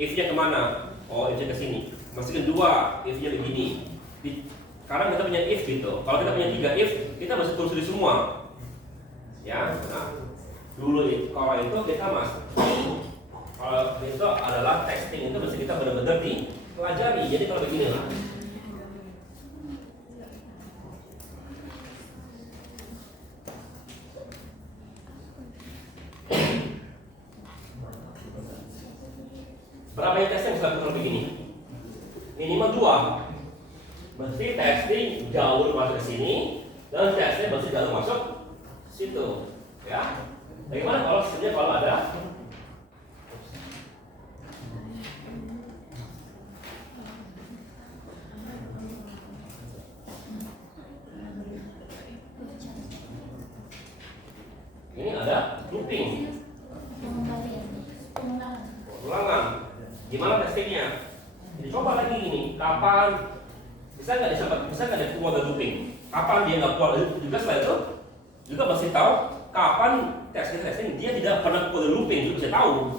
if-nya kemana? Oh, if-nya ke sini. Masukin 2, if-nya begini. Sekarang kita punya if gitu. Kalau kita punya 3 if, kita masih telusuri semua. Ya, nah dulu kalau itu kita kalau itu adalah testing itu mesti kita benar-benar dipelajari. Jadi kalau beginilah. Berapa yang testing bisa lakukan begini? Minimal 2. Mesti testing jauh masuk ke sini dan testing mesti jauh masuk situ. Ya. Bagaimana kalau sebenarnya kalau ada ini ada looping, ulangan. Gimana testingnya? Dicoba lagi ini. Kapan bisa nggak dia keluar dari looping? Kapan dia nggak keluar? Juga setelah itu juga pasti tahu kapan testing dia tidak pernah keluar dari looping. Juga bisa tahu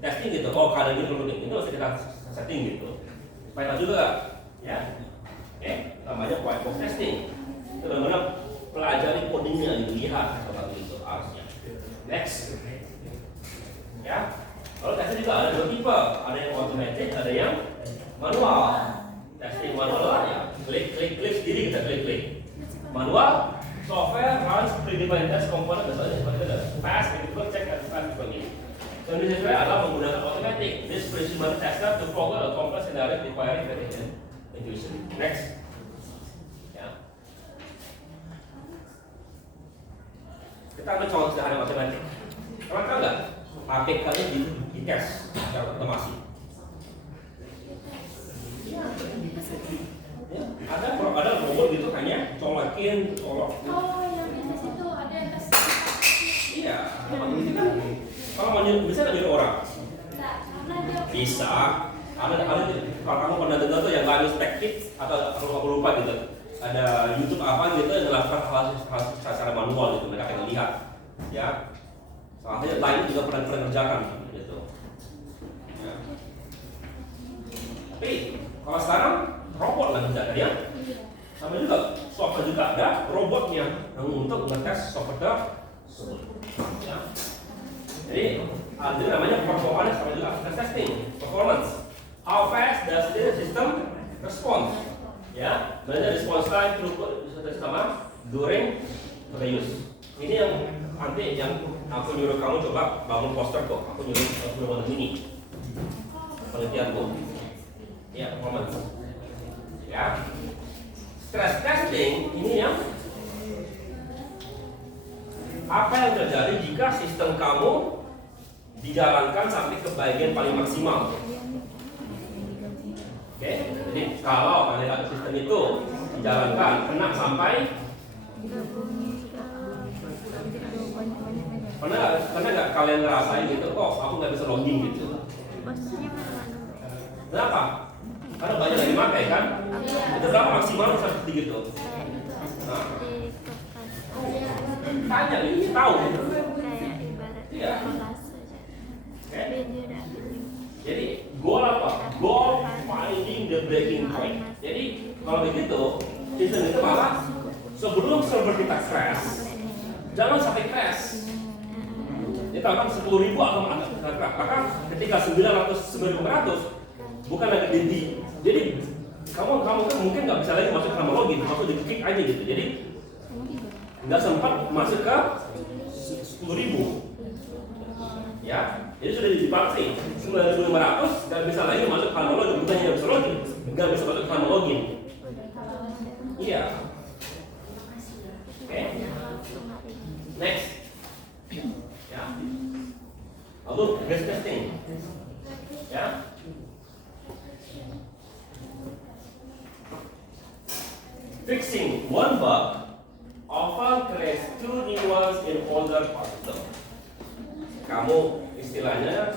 testing gitu. Oh kali ini looping itu harus kita setting gitu. Supaya tahu juga ya. Namanya white box testing. Itu benar-benar pelajari codingnya, dilihat seperti itu harusnya. Next. Ya. Kalau testing juga ada 2 tipe, ada yang otomatis, ada yang manual. Testing manual ya, klik sendiri kita klik. Manual, software runs predefined test component misalnya seperti itu. Pass, critical, check, and pass begini. So ini sebenarnya adalah menggunakan automatic. This presumes tester to follow a complex scenario requiring variation intuition. Next. Ya. Kita ambil contoh sederhana matematik. Kalian tahu nggak? APK-nya di test secara otomasi. Ya, ada robot gitu hanya colokin, colok. Oh, yang di tes itu ada yang tes. Iya, kalau mau bisa nggak nyuruh orang? Nah, karena dia Bisa. Ada kalau kamu pernah dengar tuh yang Linus Tech Tips atau aku lupa gitu. Ada YouTube apa gitu yang melakukan hal secara manual gitu, mereka akan lihat. Ya. Soalnya lain juga pernah kerjakan gitu. Ya. Tapi kalau sekarang robot lah kerjakan ya. Sama juga software juga ada robotnya untuk ngetes software tersebut. Ya. Jadi ada namanya performance sama juga testing. Performance. How fast does the system respond? Ya, berarti response time throughput sama during the use. Ini yang nanti yang aku nyuruh kamu coba bangun poster kok. Aku nyuruh ini penelitianku. Ya, performance. Ya. Stress testing ini yang apa yang terjadi jika sistem kamu dijalankan sampai ke bagian paling maksimal. Oke, jadi kalau ada sistem itu dijalankan kena sampai pernah nggak kalian ngerasain gitu kok aku nggak bisa login gitu? Kenapa? Karena banyak yang dipakai kan? Itu berapa maksimal seperti gitu? Nah, tanya nih, tahu gitu. Iya. Oke. Jadi goal apa? Goal finding the breaking point. Jadi kalau begitu, sistem itu malah sebelum server kita crash, jangan sampai crash. Kita akan 10.000 atau crash. Maka ketika 900 bukan lagi di. Jadi kamu kan mungkin nggak bisa lagi masuk ke nama login, masuk di kick aja gitu. Jadi nggak sempat masuk ke 10.000. Ya, jadi sudah dibatasi 9.500 nggak bisa lagi masuk ke login, bukan hanya bisa login, nggak bisa masuk ke login. Iya. Oke. Next. Ya. Lalu base testing. Ya. Fixing one bug often creates 2 new ones in older particle. Kamu istilahnya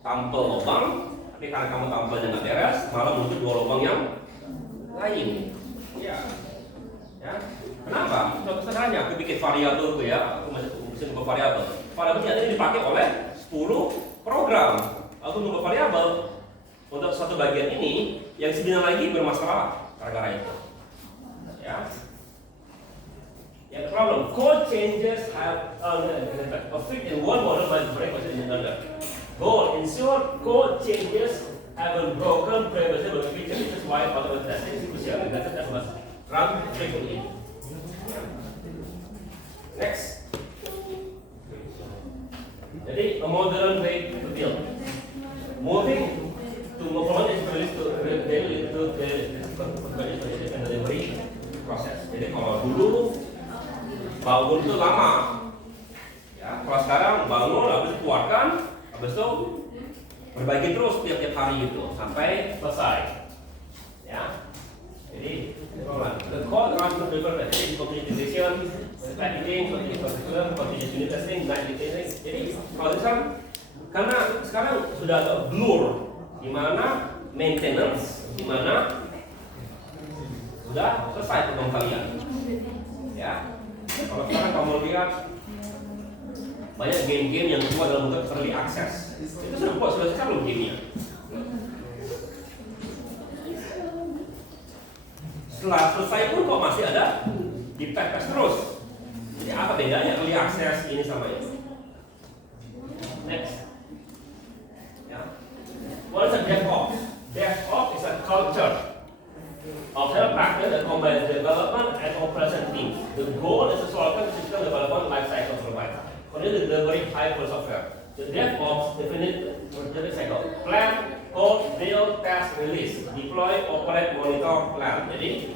tampil lubang, tapi karena kamu tampilnya nggak beres, malah muncul 2 lubang yang lain. Ya. Kenapa? Contoh sederhana, aku bikin variabel tuh ya, aku masih bisa nubah variabel. Variabel ini dipakai oleh 10 program. Aku nubah variabel untuk satu bagian ini yang 9 lagi bermasalah gara-gara itu. Yeah, the problem. Code changes have a fit in one model might break in another. Goal: ensure code changes haven't broken previously features. This is why automated testing is crucial. That must run frequently. Next. Jadi a modern way to build. Moving to from experience to delivery process. Jadi kalau dulu bangun itu lama, ya. Kalau sekarang bangun, habis keluarkan, habis itu perbaiki terus tiap-tiap hari itu sampai selesai, ya. Jadi the code runs to deliver. Jadi continuous integration, packaging, continuous unit testing, night testing. Jadi kalau misalkan karena sekarang sudah ada blur, di mana maintenance, di mana sudah selesai program kalian, ya. Kalau sekarang kamu lihat banyak game-game yang keluar dalam bentuk early access, itu sudah selesai belum gamenya? Setelah selesai pun kok masih ada di patch terus. Jadi apa bedanya early access ini sama ini? Next, ya. What is a DevOps? DevOps is a culture of health practice that combines development and operation teams. The goal is to solve system development life cycle provider. Continue delivering high quality software. The DevOps definite cycle: plan, code, build, test, release, deploy, operate, monitor, plan. Jadi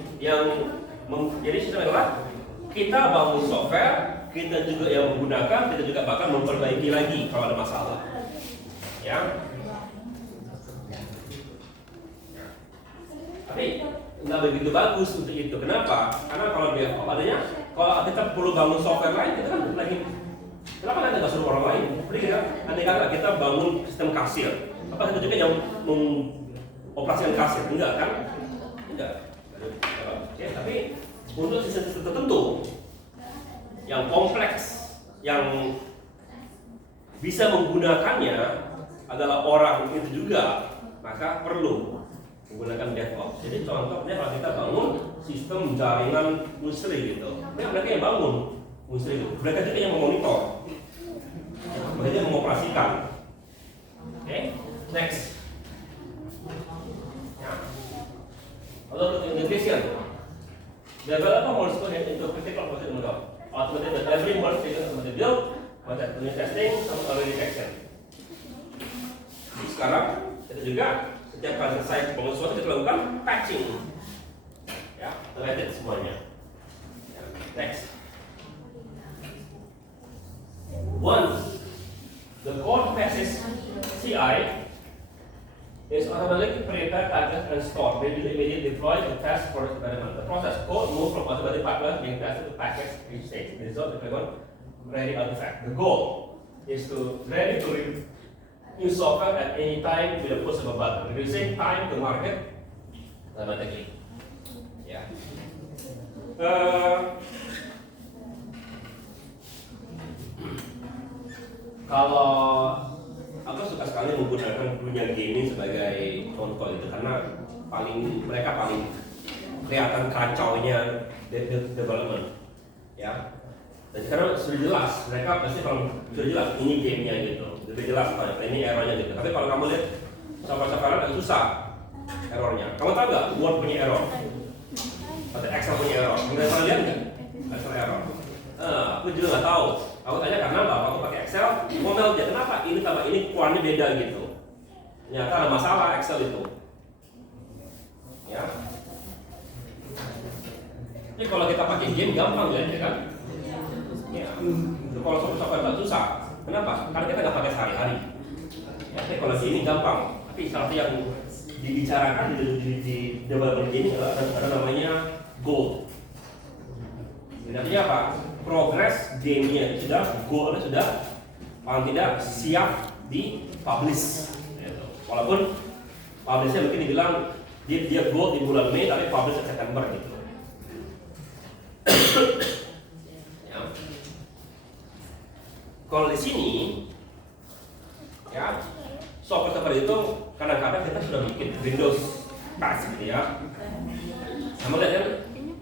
jadi sistem adalah kita bangun software, kita juga yang menggunakan, kita juga bahkan memperbaiki lagi kalau ada masalah. Ya. Tapi nggak begitu bagus untuk itu. Kenapa? Karena kalau DevOps adanya, kalau kita perlu bangun software lain, kita kan lagi. Kenapa nanti nggak suruh orang lain? Jadi andai kata kita bangun sistem kasir, apa kita juga yang mengoperasikan kasir? Enggak kan? Enggak. Oke, tapi untuk sistem tertentu yang kompleks, yang bisa menggunakannya adalah orang itu juga, maka perlu menggunakan DevOps. Jadi contohnya kalau kita bangun sistem jaringan musri gitu, mereka yang bangun musri itu, mereka juga yang memonitor, mereka yang mengoperasikan. Oke, next. Ya. Lalu integration. Developer must go into critical process model. Automated that every merge taken from the build, method unit testing, sama early detection. Sekarang kita juga setiap kali selesai bangun sesuatu kita lakukan patching, ya, related semuanya. Ya. Next. Once the code passes CI, is automatically prepared, packaged, and stored. Immediately deployed to test for experiment. The process code moves from automatic pipeline being tested to package each stage. The result is ready artifact. The goal is to ready to use software at any time with a push of a button, reducing time to market dramatically. Yeah. Kalau aku suka sekali menggunakan dunia gaming sebagai contoh itu karena mereka paling kelihatan kacaunya development, ya. Dan sekarang sudah jelas, mereka pasti kalau sudah jelas ini gamenya gitu, lebih jelas ini errornya gitu. Tapi kalau kamu lihat software agak susah errornya. Kamu tahu nggak Word punya error atau Excel punya error? Udah pernah lihat nggak Excel error? Aku juga nggak tahu. Aku tanya karena bapakku pakai Excel, ngomel aja kenapa ini tambah ini keluarnya beda gitu. Ternyata ada masalah Excel itu. Ya. Jadi kalau kita pakai game gampang ya kan? Ya. Kalau software nggak susah. Kenapa? Karena kita nggak pakai sehari-hari. Ya, tapi kalau ini gampang. Tapi salah satu yang dibicarakan di development ini ada namanya goal. Artinya apa? Progress gamenya sudah, goalnya sudah paling tidak siap di publish. Walaupun publishnya mungkin dibilang dia goal di bulan Mei tapi publish di September gitu. Ya. Kalau di sini, ya software seperti itu kadang-kadang kita sudah bikin Windows patch gitu ya. Sama lihat kan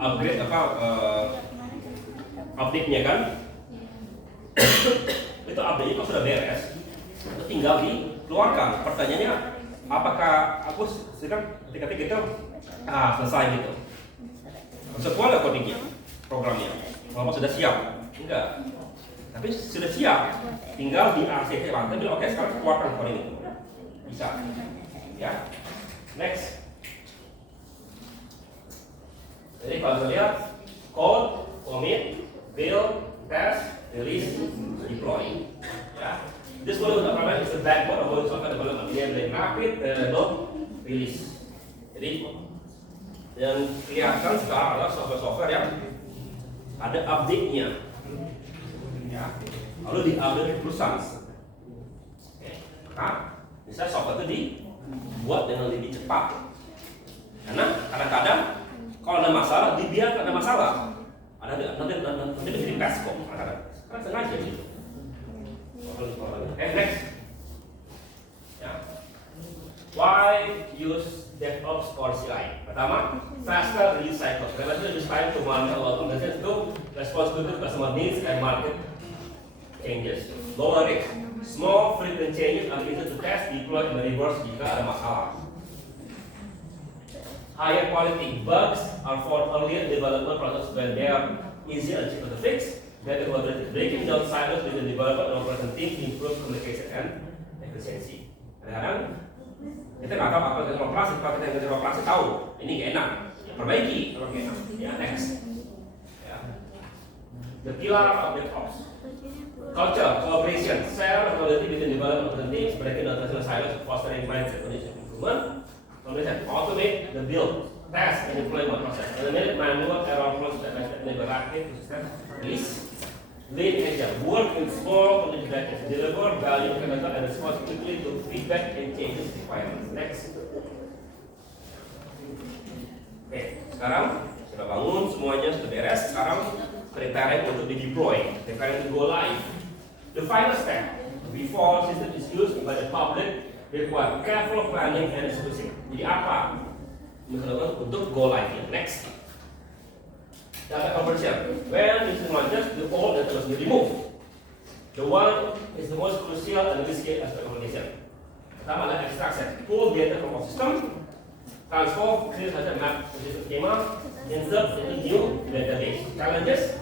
upgrade update-nya kan. Itu update-nya kalau sudah beres, itu tinggal dikeluarkan. Pertanyaannya, apakah aku sekarang ketik-ketik gitu, selesai gitu. Bisa keluar nggak codingnya, programnya? Kalau sudah siap? Enggak. Tapi sudah siap, tinggal di ACC lantai bilang oke sekarang keluarkan coding itu. Bisa. Ya. Next. Jadi kalau lihat code, commit, build, test, release, deploy. Ya. This one untuk apa? It's the backbone of software development. Dia dari rapid, load, release. Jadi yang kelihatan sekarang adalah software-software yang ada update-nya. Ya. Lalu di-update di perusahaan. Nah, misalnya software itu dibuat dengan lebih cepat. Karena kadang-kadang kalau ada masalah, dibiarkan ada masalah. Nanti menjadi patch kok. Karena sengaja gitu. Next. Ya. Why use DevOps or CI? Pertama, faster release cycle. Relatively reduce time to monitor organizations to respond to customer needs and market changes. Lower risk. Small frequent changes are easy to test, deploy, and reverse jika ada masalah. Higher quality. Bugs are for earlier development process when they are easy and cheaper to fix. Better collaborative. Breaking down silos between developer and operation team improve communication and efficiency. Kadang-kadang kita nggak tahu apa yang operasi, kalau kita yang operasi tahu ini gak enak, ya perbaiki kalau gak enak. Ya next. Ya. The pillar of DevOps. Culture, collaboration, share quality between development and teams, breaking down traditional silos, fostering mindset continuous improvement. Collaboration, automate the build, test, and deployment process. Eliminate manual error flows that enable rapid, consistent release. Lead agile, work in small projects, deliver value and respond quickly to feedback and changes requirements. Next. Oke, sekarang sudah bangun semuanya sudah beres. Sekarang preparing untuk di deploy, preparing to go live. The final step before system is used by the public require careful planning and execution. Jadi apa? Misalnya untuk go live. Next. Data conversion. When using launches, the old data must be removed. The one is the most crucial and risky aspect of conversion. Pertama adalah extraction. Pull data from our system, transform, create a map system schema, insert into new database. Challenges.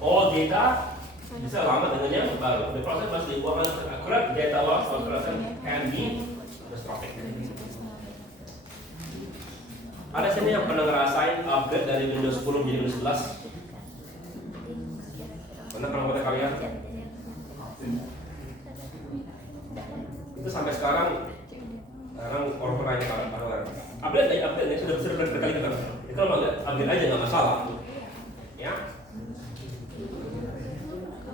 All data bisa lama dengan yang baru. The process must be accurate. Data loss or corruption can be catastrophic. Ada sini yang pernah ngerasain upgrade dari Windows 10 menjadi Windows 11? Pernah kalau kata kalian? Itu sampai sekarang orang pernah upgrade sudah berkali-kali kan? Itu kalau upgrade aja nggak masalah, ya.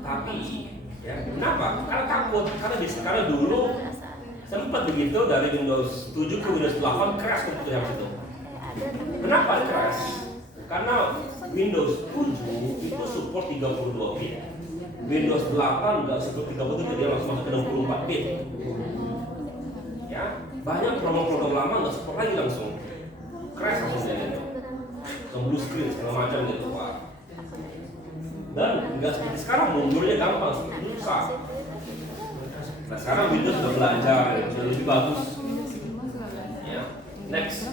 Tapi, ya kenapa? Karena takut, karena dulu sempat begitu dari Windows 7 ke Windows 8 crash komputer yang itu. Kenapa crash? Karena Windows 7 itu support 32 bit. Windows 8 nggak support 32 bit, dia langsung masuk ke 64 bit. Ya, banyak program-program lama nggak support lagi langsung. Crash langsung gitu. Langsung blue screen segala macam gitu, Pak. Dan nggak seperti sekarang mundurnya gampang, seperti susah. Nah sekarang Windows sudah belajar, sudah lebih bagus. Ya, next.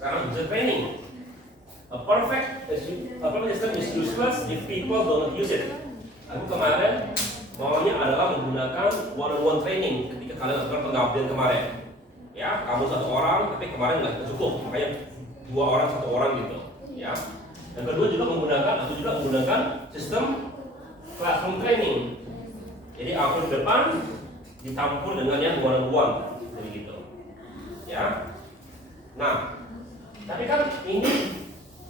Sekarang user training. A perfect system is useless if people don't use it. Aku kemarin maunya adalah menggunakan one-on-one training ketika kalian lakukan pengabdian kemarin. Ya, kamu satu orang, tapi kemarin nggak cukup, makanya 2 orang 1 orang gitu. Ya. Yang kedua juga menggunakan sistem classroom training. Jadi aku di depan ditampur dengan yang one-on-one, jadi gitu. Ya. Nah. Tapi kan ini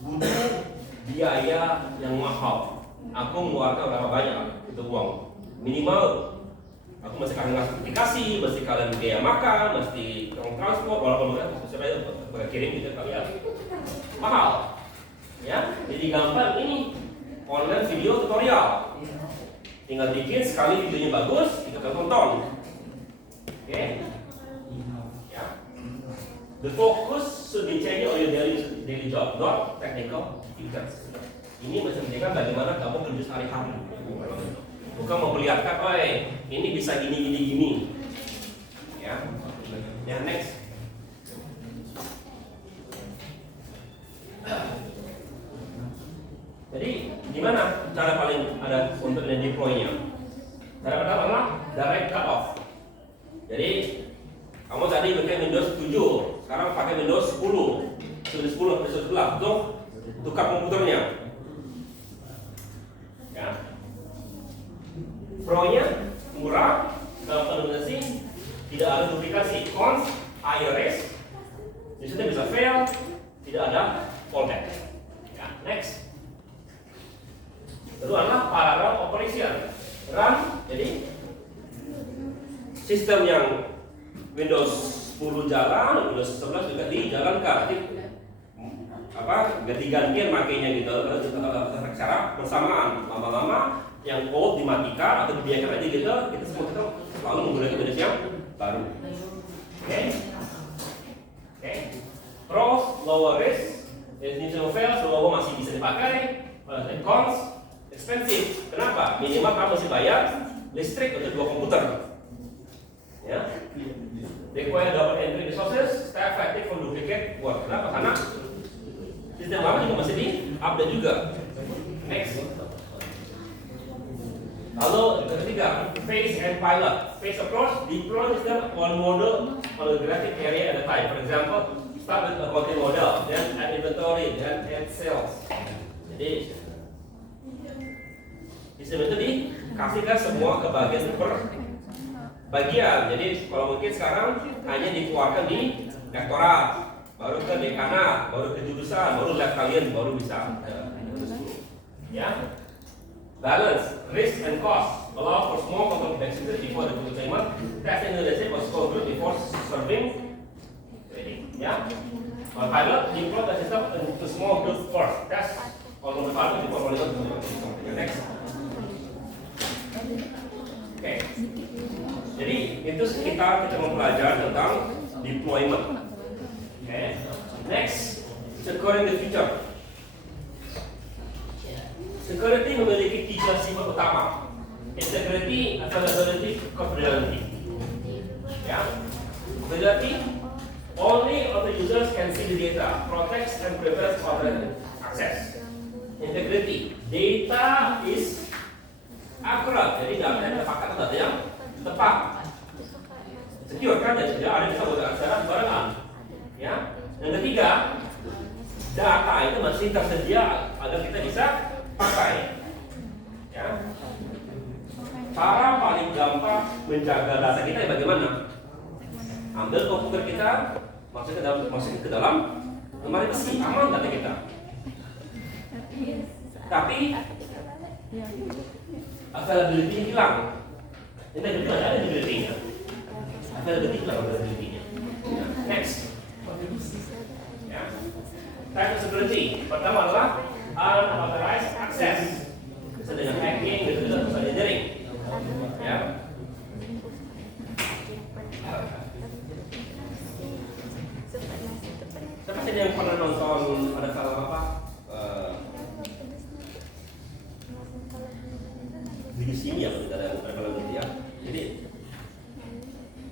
butuh biaya yang mahal. Aku mengeluarkan berapa banyak itu uang? Minimal aku mesti kalian ngasih aplikasi, mesti kalian biaya makan, mesti transport, walaupun saya kirim gitu kalian mahal. Ya, jadi gampang ini online video tutorial. Tinggal bikin sekali videonya bagus, kita tonton. Oke? The focus should be changing on your daily job, not technical Features. Ini mencerminkan bagaimana kamu kerja sehari-hari. Bukan memperlihatkan, oh ini bisa gini. Ya, next. Jadi gimana cara paling ada untuk deploy-nya? Cara pertama adalah direct cut off. Jadi kamu tadi pakai Windows 7, sekarang pakai Windows 10, Windows 10 Windows 11, untuk tukar komputernya. Ya. Pro-nya murah, dalam kombinasi tidak ada duplikasi, cons, erase, di situ bisa fail, tidak ada fallback. Ya, next. Kedua adalah parallel operation. RAM, jadi sistem yang Windows 10 jalan, Windows 11 juga dijalankan. Jadi ganti-gantian makainya gitu, secara bersamaan. Lama-lama yang old dimatikan atau dibiarkan aja gitu, kita semua kita selalu menggunakan Windows yang baru. Oke. Pros, lower risk, initial fail, lower masih bisa dipakai. Cons, expensive. Kenapa? Minimal kamu mesti bayar listrik untuk 2 komputer. Ya. Require double entry resources, stay effective for duplicate work. Kenapa? Karena sistem lama juga masih di-update juga. Next. Lalu ketiga, phase and pilot. Phase approach, deploy system one model on a graphic area at a time. For example, start with a multi-model, then add inventory, then add sales. Jadi sistem itu dikasihkan semua ke bagian per bagian. Jadi kalau mungkin sekarang hanya dikeluarkan di rektorat, baru ke dekanat, baru ke jurusan, baru lab kalian baru bisa. Ya. Balance, risk and cost. Allow for small complexity before the deployment. Test analysis for scope group before serving. Ya. On pilot, deploy the system into small group first. Test on the pilot before monitor the system. Next. Oke. Jadi itu kita mempelajari tentang deployment. Oke. Next, securing the future. Security memiliki 3 sifat utama: integrity, availability, confidentiality. Ya, fidelity, only of the users can see the data, protects and prevents other access. Integrity, data is akurat, jadi data yang terpakai itu data yang tepat. Secure kan, dan tidak ada yang bisa buat secara sembarangan. Ya, yang ketiga, data itu masih tersedia agar kita bisa pakai. Ya. Cara paling gampang menjaga data kita bagaimana? Ambil komputer kita, masukin ke dalam lemari besi, aman data kita. Tapi availability hilang. Ini juga ada availability-nya. Availability hilang availability-nya. Next. Ya. Type of security. Pertama adalah unauthorized access. Bisa dengan hacking, bisa engineering. Ya. Siapa sih yang pernah nonton ada film apa? Video sini ya, ada film gitu ya. Jadi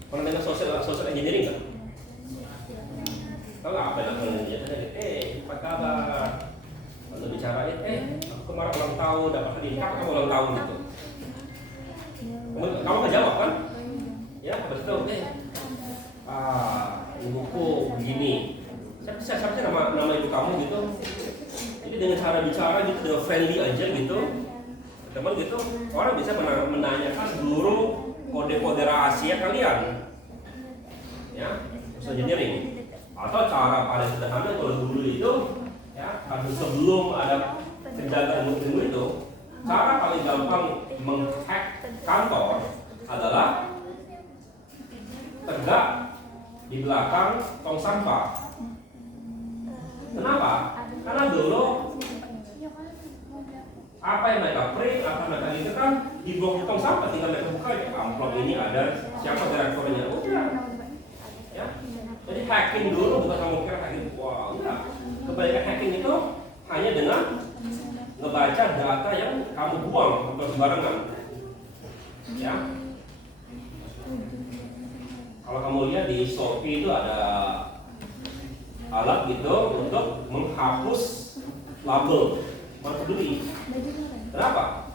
pernah dengar social engineering nggak? Tahu nggak apa yang engineering? Apa kabar? Lalu bicarain, aku kemarin ulang tahun, dapat hadiah, kapan kamu ulang tahun gitu. Kamu nggak jawab kan? Ya, habis itu, ibuku begini. Siapa sih nama ibu kamu gitu? Jadi dengan cara bicara gitu, dengan friendly aja gitu, teman gitu, orang bisa menanyakan seluruh kode-kode rahasia kalian. Ya, social engineering. Atau cara paling sederhana kalau dulu itu, ya, harus sebelum ada kejahatan ilmu itu, cara paling gampang menghack kantor adalah tegak di belakang tong sampah. Kenapa? Karena dulu apa yang mereka print, apa yang mereka gitu kan di blok tong sampah, tinggal mereka buka ya, amplop ini ada siapa direkturnya, udah. Ya. Jadi hacking dulu bukan kamu kira hacking, wah enggak. Kebalikan hacking itu hanya dengan ngebaca data yang kamu buang atau sembarangan. Ya. Kalau kamu lihat di Shopee itu ada alat gitu untuk menghapus label. Mana peduli. Kenapa?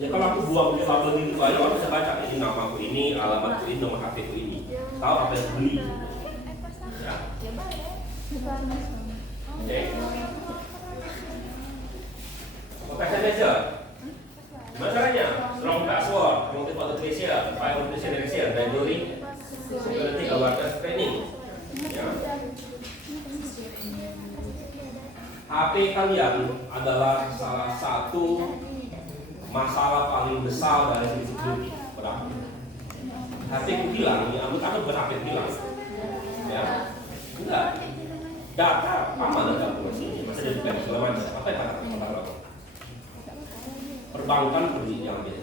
Ya kalau aku buang di label gitu aja orang bisa baca ini namaku ini, alamatku ini, nomor HP ku ini. Tahu apa yang beli. Ya. Oke. Pakai meja. Gimana caranya? Strong password, multiple authentication, file authentication, library, security awareness training. Ya. HP kalian adalah salah satu masalah paling besar dari segi security. Berapa? HP ku hilang, ya, aku bukan HP hilang. Ya, enggak. Data aman ada di sini, masih ada di bank segala macam. Apa yang kata perbankan pergi yang ambil.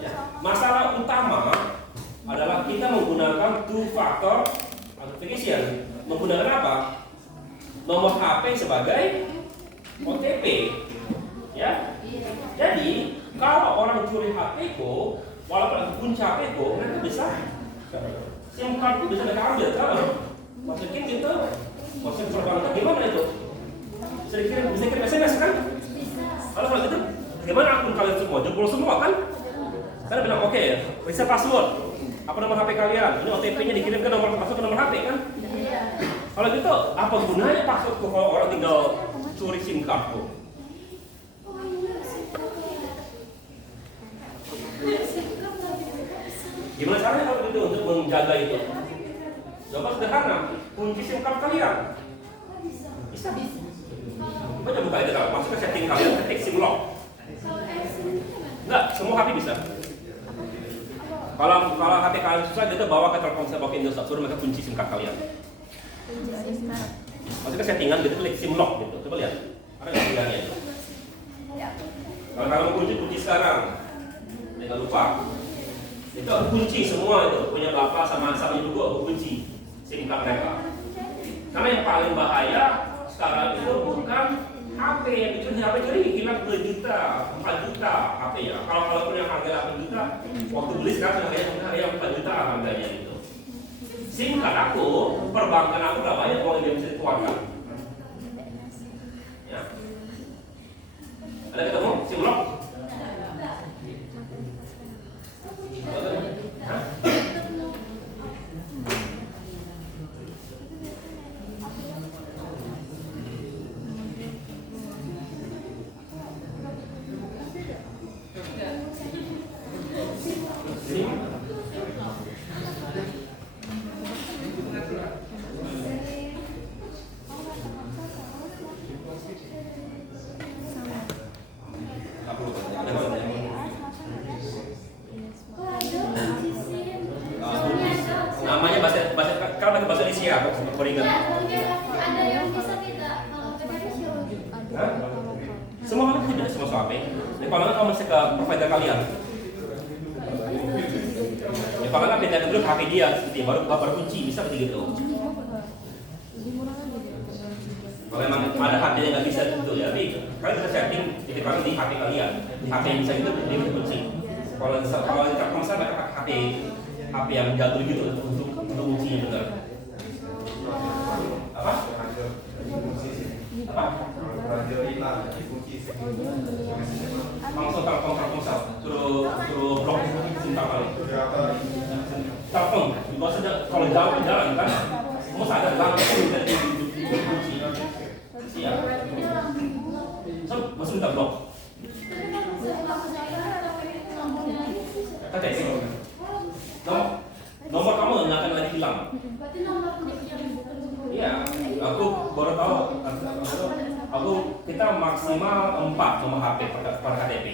Ya. Masalah utama adalah kita menggunakan two factor authentication. Menggunakan apa? Nomor HP sebagai OTP. Ya. Jadi kalau orang curi HP ku, walaupun aku kunci HP ku, mereka bisa SIM card bisa mereka ambil kan? Masukin gitu. Masukin perbankan gimana itu? Bisa dikirim SMS kan? Kalau gitu, bagaimana akun kalian semua? Jebol semua kan? Karena bilang oke, reset password. Apa nomor HP kalian? Ini OTP-nya dikirim ke nomor password ke nomor HP kan? Kalau gitu, apa gunanya passwordku kalau orang tinggal curi SIM cardku? Gimana caranya kalau gitu untuk menjaga itu? Coba sederhana, kunci SIM card kalian. Bisa. Coba buka itu kalau masuk ke setting kalian, ketik SIM lock. Enggak, semua HP bisa. Kalau HP kalian susah, dia tuh bawa ke Telkomsel, bawa ke Indosat, suruh mereka kunci SIM card kalian. Masuk ke settingan, gitu klik SIM lock gitu. Coba lihat, ada nggak pilihannya itu? Kalau kalian mau kunci sekarang, jangan lupa. Itu aku kunci semua itu, punya bapak sama ibu aku kunci SIM card mereka. Karena yang paling bahaya sekarang itu bukan HP yang dicuri, HP curi hilang 2 juta, 4 juta HP ya. Kalau punya harga 8 juta, waktu beli sekarang harganya 4 juta harganya itu. SIM card aku, perbankan aku udah banyak uang yang bisa dikeluarkan. Ya. Ada ketemu SIM lock? Hah? Namanya bahasa kalau pakai bahasa Indonesia aku beringat. Ada yang bisa tidak kalau Hah? Semua kan tidak semua HP. Jadi kalau kamu masih ke provider kalian. Ya kalau kan beda dulu HP dia, seperti baru kunci bisa begitu. Kalau memang ada HP yang nggak bisa gitu ya, tapi kalian bisa setting jadi kalian di HP kalian, di HP yang bisa gitu dia bisa kunci. Kalau di Telkomsel mereka pakai HP yang jadul gitu untuk kuncinya benar. Apa? Apa? Langsung Telkomsel suruh blok SIM card kali. Telepon, kalau jalan kan, kamu sadar langsung dari kunci. Iya. So, masuk minta blok. Kata sih. Nomor kamu nggak akan lagi hilang. Iya, aku baru tahu. Kita maksimal 4 nomor HP per KTP.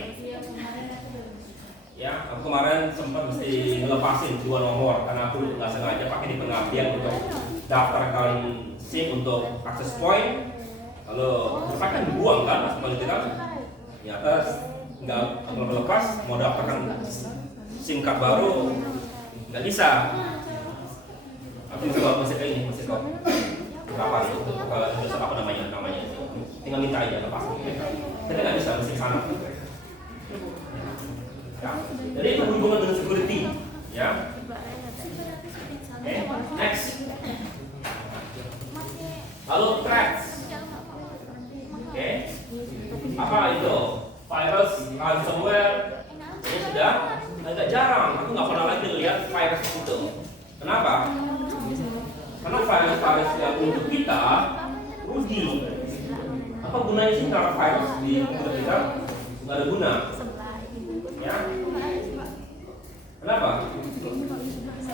Ya, aku kemarin sempat mesti ngelepasin 2 nomor karena aku nggak sengaja pakai di pengabdian untuk daftarkan SIM untuk access point. Lalu terus kan dibuang kan, seperti kan? Di atas nggak lepas, mau daftarkan SIM card baru nggak bisa. Aku masih kayak ini, masih kok apa itu? Kalau apa namanya? tinggal minta aja lepas. Kita nggak bisa mesti sana. Ya. Jadi itu hubungan dengan security, ya. Oke, next. Lalu threats. Oke, apa itu? Virus, ransomware. Ini sudah agak jarang. Aku nggak pernah lagi lihat virus itu. Kenapa? Karena virus yang untuk kita rugi. Apa gunanya sih kalau virus di komputer kita? Nggak ada guna. Ya. Kenapa?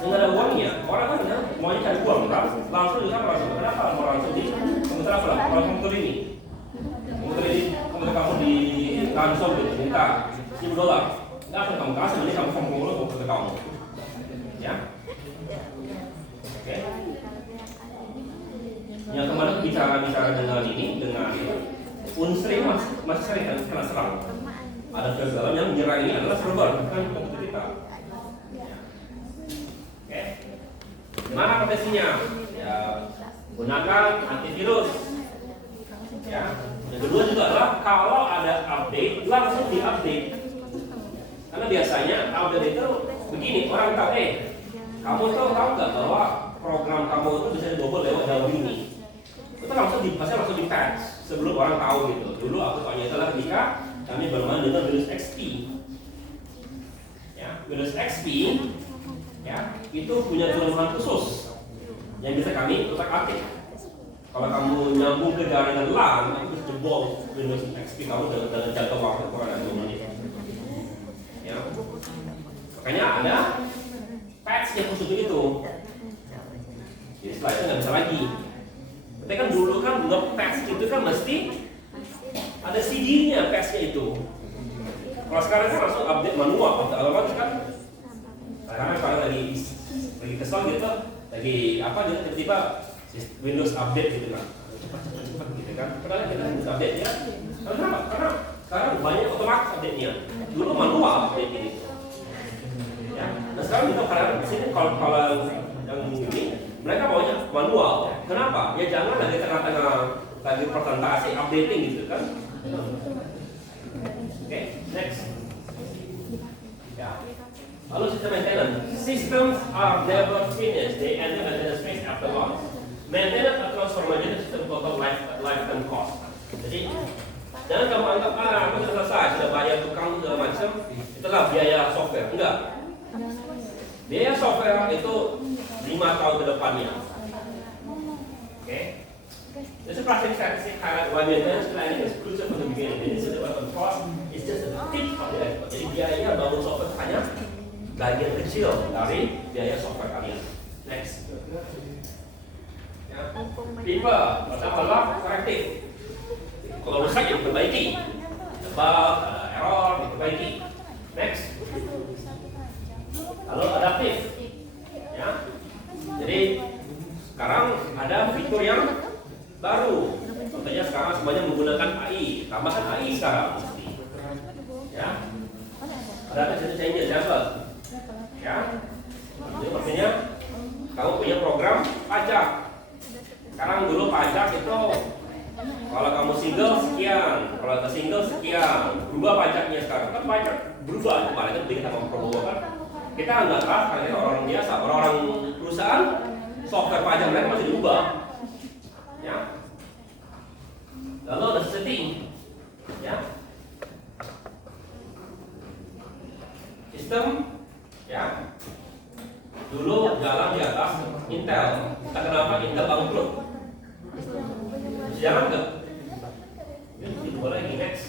Nggak ada uangnya. Orang kan ya, maunya cari uang, kan? Langsung juga langsung. Kenapa mau langsung di komputer apa lah? Kalau komputer ini, komputer kamu di langsung gitu, minta $10. Nggak akan kamu kasih, nanti kamu ngomong komputer kamu. Ya. Oke. Yang kemarin bicara dengan ini, dengan Unsri masih sering kan kena serang. Ada virus dalam yang menyerang ini adalah server, bukan komputer kita. Oke. Gimana proteksinya? Ya, gunakan antivirus. Ya. Yang kedua juga adalah kalau ada update langsung diupdate. Karena biasanya update itu begini, orang tahu kamu tahu nggak bahwa program kamu itu bisa dibobol lewat jalur ini? Itu langsung di patch sebelum orang tahu gitu. Dulu aku tanya itu adalah ketika kami bermain dengan Windows XP. Ya, Windows XP ya, itu punya kelemahan khusus yang bisa kami utak-atik. Kalau kamu nyambung ke jaringan LAN, kamu bisa jebol Windows XP kamu dengan jangka waktu kurang 2 menit. Ya. Makanya ada patch yang khusus itu. Jadi setelah itu nggak bisa lagi. Tapi kan dulu kan nge-patch itu kan mesti ada CD-nya patch-nya itu. Kalau sekarang kan langsung update manual, update alamat kan. Karena kalau lagi kesel gitu, lagi apa gitu tiba-tiba Windows update gitu kan. Cepat gitu kan. Padahal kita bisa update ya. Kenapa? Karena sekarang banyak otomatis update-nya. Dulu manual update ini. Ya. Nah sekarang kita kadang sini kalau yang ini mereka maunya manual. Kenapa? Ya jangan lagi tengah-tengah lagi presentasi updating gitu kan. Oke, next. Ya. Lalu sistem maintenance. Systems are never finished. They enter maintenance phase after launch. Maintenance across for major system total lifetime cost. Jadi jangan kamu anggap aku sudah selesai, sudah bayar tukang segala macam, itulah biaya software. Enggak. Biaya software itu 5 tahun ke depannya. Okay? This is practically highlight why maintenance planning is crucial from the beginning. This is about cost. It's just a tip of the iceberg. Jadi biaya bangun software hanya bagian kecil dari biaya software kalian. Next. Ya. People, pertama adalah korektif. Kalau rusak ya diperbaiki. Bug, ada error, diperbaiki. Next. Lalu adaptif. Ya. Jadi sekarang ada fitur yang baru. Contohnya sekarang semuanya menggunakan AI. Tambahkan AI sekarang. Ya. Ada changes apa? Ya. Jadi maksudnya kamu punya program pajak. Sekarang dulu pajak itu kalau kamu single sekian, kalau ke single sekian, berubah pajaknya sekarang kan pajak berubah. Kemarin kan kita ngomong kan. Kita nggak keras karena orang biasa, orang perusahaan software pajak mereka masih diubah. Ya. Lalu ada setting, ya. Sistem, ya. Dulu jalan di atas Intel. Kita kenapa Intel bangkrut? Jangan nggak? Ini boleh lagi next.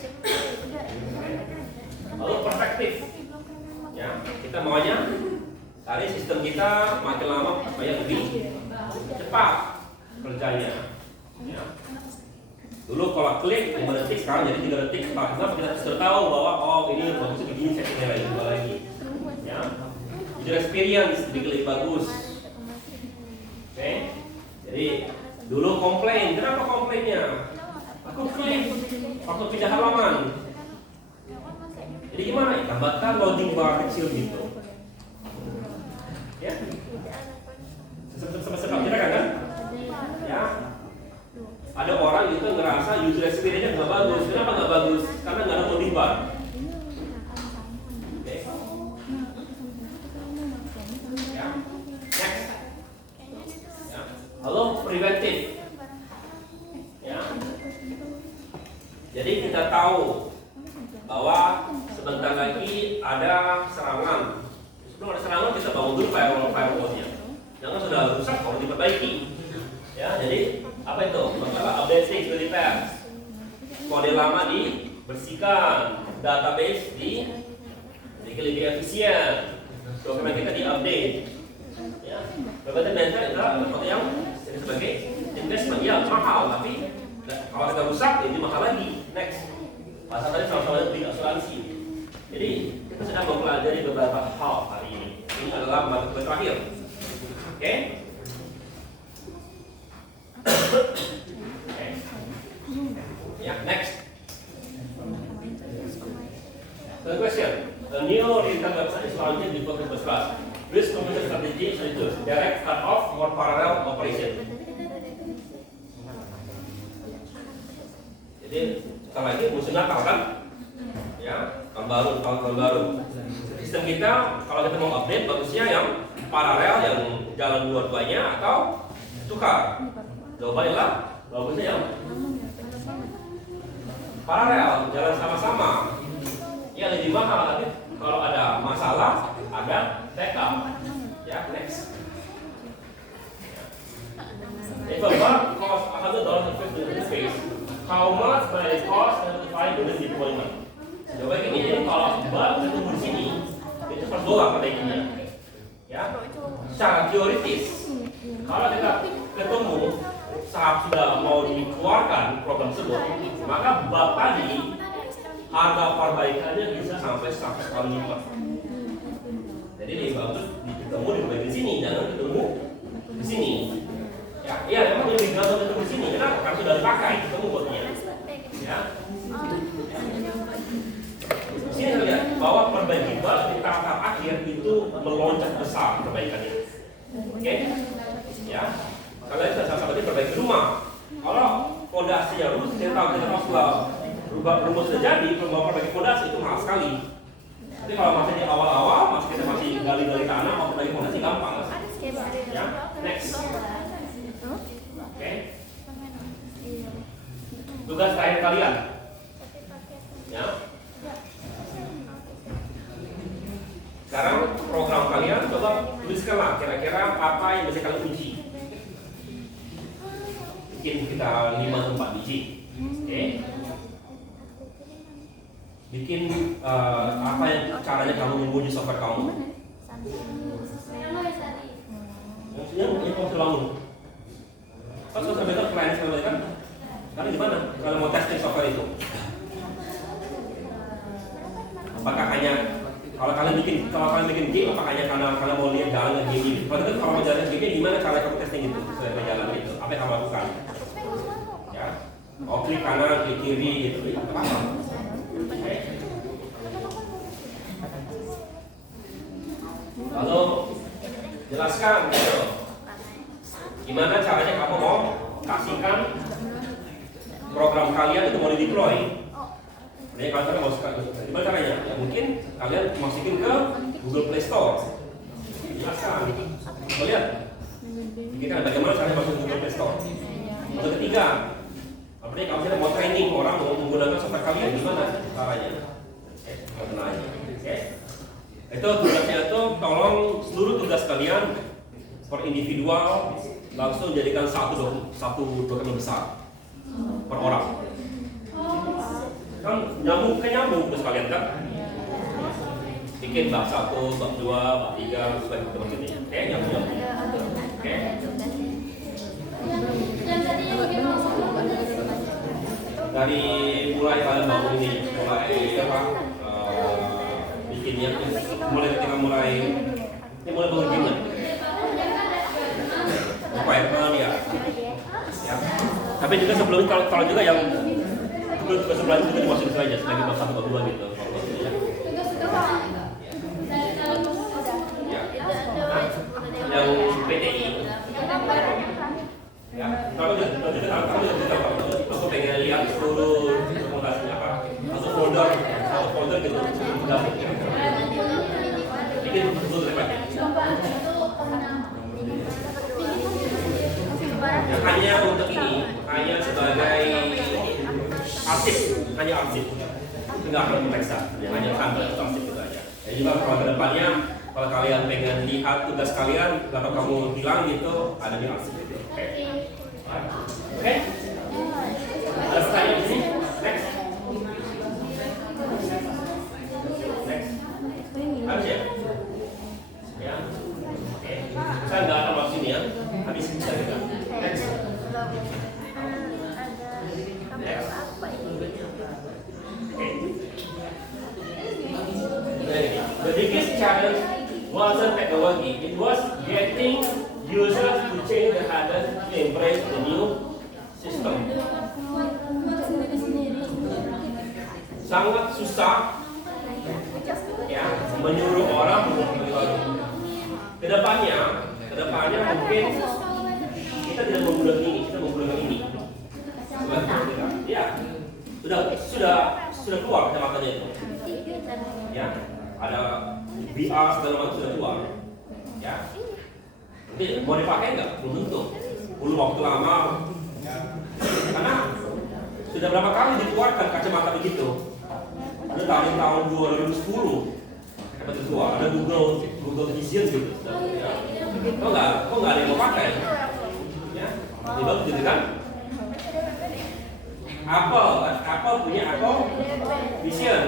Lalu perspektif. Ya, kita maunya tadi sistem kita makin lama supaya lebih cepat kerjanya. Ya. Dulu kalau klik 5 detik, sekarang jadi 3 detik. Kenapa kita sudah tahu bahwa oh ini bagusnya begini settingnya lagi, dua lagi. Ya. User experience lebih bagus. Oke. Jadi dulu komplain, kenapa komplainnya? Aku klik waktu pindah halaman. Jadi gimana? Tambahkan loading bar kecil gitu. Ya. Sebab kita kan? Ya. Ada orang itu ngerasa merasa user experience-nya nggak bagus. Kenapa nggak bagus? Karena nggak ada motivan. Oke. Ya. Next. Ya. Halo, preventif. Ya. Jadi kita tahu bahwa sebentar lagi ada serangan. Sebelum ada serangan kita bangun dulu firewall-nya. Jangan sudah rusak kalau diperbaiki. Ya, jadi apa itu? Masalah updating to repair. Kode lama dibersihkan, database lebih efisien, dokumen kita diupdate. Ya, preventive maintenance adalah sesuatu yang sebagai investment ya mahal, tapi kalau kita rusak ini mahal lagi. Next, pasal tadi sama-sama beli asuransi. Jadi kita sedang mempelajari beberapa hal hari ini. Ini adalah materi terakhir. Oke? Ya, next. Third question. The new digital website is launched before Christmas rush. Which computer strategy is used? Direct cut off or parallel operation? Jadi sebentar lagi musim Natal kan? Ya, tahun baru. Sistem kita kalau kita mau update bagusnya yang paralel, yang jalan dua-duanya atau tukar. Jawabannya lah bagusnya yang paralel, jalan sama-sama. Ya lebih mahal, tapi kalau ada masalah ada backup. Ya, next. If a bug costs $100 to fix the interface, how much will it cost to notify the deployment? Jawabannya gini, jadi kalau bug ketemu di sini itu $100 perbaikinya. Ya, secara teoritis kalau kita ketemu saat sudah mau dikeluarkan program tersebut, maka bug tadi harga perbaikannya bisa sampai 100 kali lipat. Jadi lebih bagus ketemu di bagian sini, jangan ketemu di sini. Ya, iya memang lebih gampang ketemu di sini. Kenapa? Karena sudah dipakai, ketemu botnya. Ya. Sini kita lihat bahwa perbaiki bug di tahap akhir itu melonjak besar perbaikannya. Oke? Ya. Kalian sudah sama-sama perbaiki rumah. Kalau fondasinya rumus, kita tahu kita rumus sudah jadi, mau perbaiki fondasi itu mahal sekali. Tapi kalau masih di awal-awal, kita masih gali-gali tanah, mau perbaiki fondasi gampang. Ya. Next. Oke. Tugas terakhir kalian. Ya. Sekarang program kalian coba tuliskanlah kira-kira apa yang bisa kalian uji. Bikin kita 5 tempat biji. Oke. Bikin apa yang caranya kamu menguji software kamu? Maksudnya ini mau bangun. Kan software itu klien sekali kan? Kalian gimana kalau mau testing software itu? Apakah hanya kalau kalian bikin game, apakah hanya karena kalian mau lihat jalan game ini? Kalau mau jalan game, gimana cara kamu testing itu sesuai jalan itu? Apa yang kamu lakukan? Ya, klik kanan, klik kiri gitu, apa? Lalu jelaskan gitu. Gimana caranya kamu mau kasihkan program kalian itu mau di-deploy. Jadi kalian mau gimana caranya? Ya mungkin kalian masukin ke Google Play Store. Jelaskan. Lihat. Kita bagaimana caranya masuk ke Google Play Store. Yang ketiga, artinya kalau kita mau training orang mau menggunakan software kalian gimana caranya? Oke. Itu tugasnya itu tolong seluruh tugas kalian per individual langsung jadikan satu dokumen besar per orang. Kan nyambung tugas kalian kan? Bikin bab 1, bab 2, bab 3 supaya seperti ini. Oke, nyambung. Oke. Dari mulai kalian bangun ini, mulai apa? Bikinnya, mulai ketika mulai bangun gimana? Apa ya? Ya. Tapi juga sebelumnya kalau juga yang tugas sebelumnya juga dimasukin saja sebagai bab 1 bab 2 gitu. Ya. Yang PTI. Ya. Kalau aku pengen lihat folder gitu. Bikin betul repanya. Yang hanya untuk ini, hanya sebagai arsip, hanya arsip. Enggak akan memeriksa, hanya tanda atau arsip itu aja. Dan juga kalau ke depannya, kalau kalian pengen lihat tugas kalian, atau kamu hilang gitu, ada di arsip itu. Oke. Oke. Ada pertanyaan di sini? Next. Next. Habis ya? Ya. Oke. Saya nggak akan masuk sini ya. Habis bisa juga. Next. Next. Okay. The biggest challenge wasn't technology. It was getting users to change the habit to embrace the new system. Sangat susah ya menyuruh orang untuk mengikuti. Kedepannya mungkin kita tidak menggunakan ini, kita menggunakan ini. Ya, sudah keluar kacamatannya itu. Ya, ada VR segala macam sudah keluar. Ya, nanti mau dipakai nggak? Belum tentu. Perlu waktu lama. Karena sudah berapa kali dikeluarkan kacamata begitu. Ada tahun 2010 kacamata keluar. Ada Google Vision gitu. Ya. Kok nggak ada yang mau pakai? Ya, ini bagus gitu kan? Apple punya Apple Vision.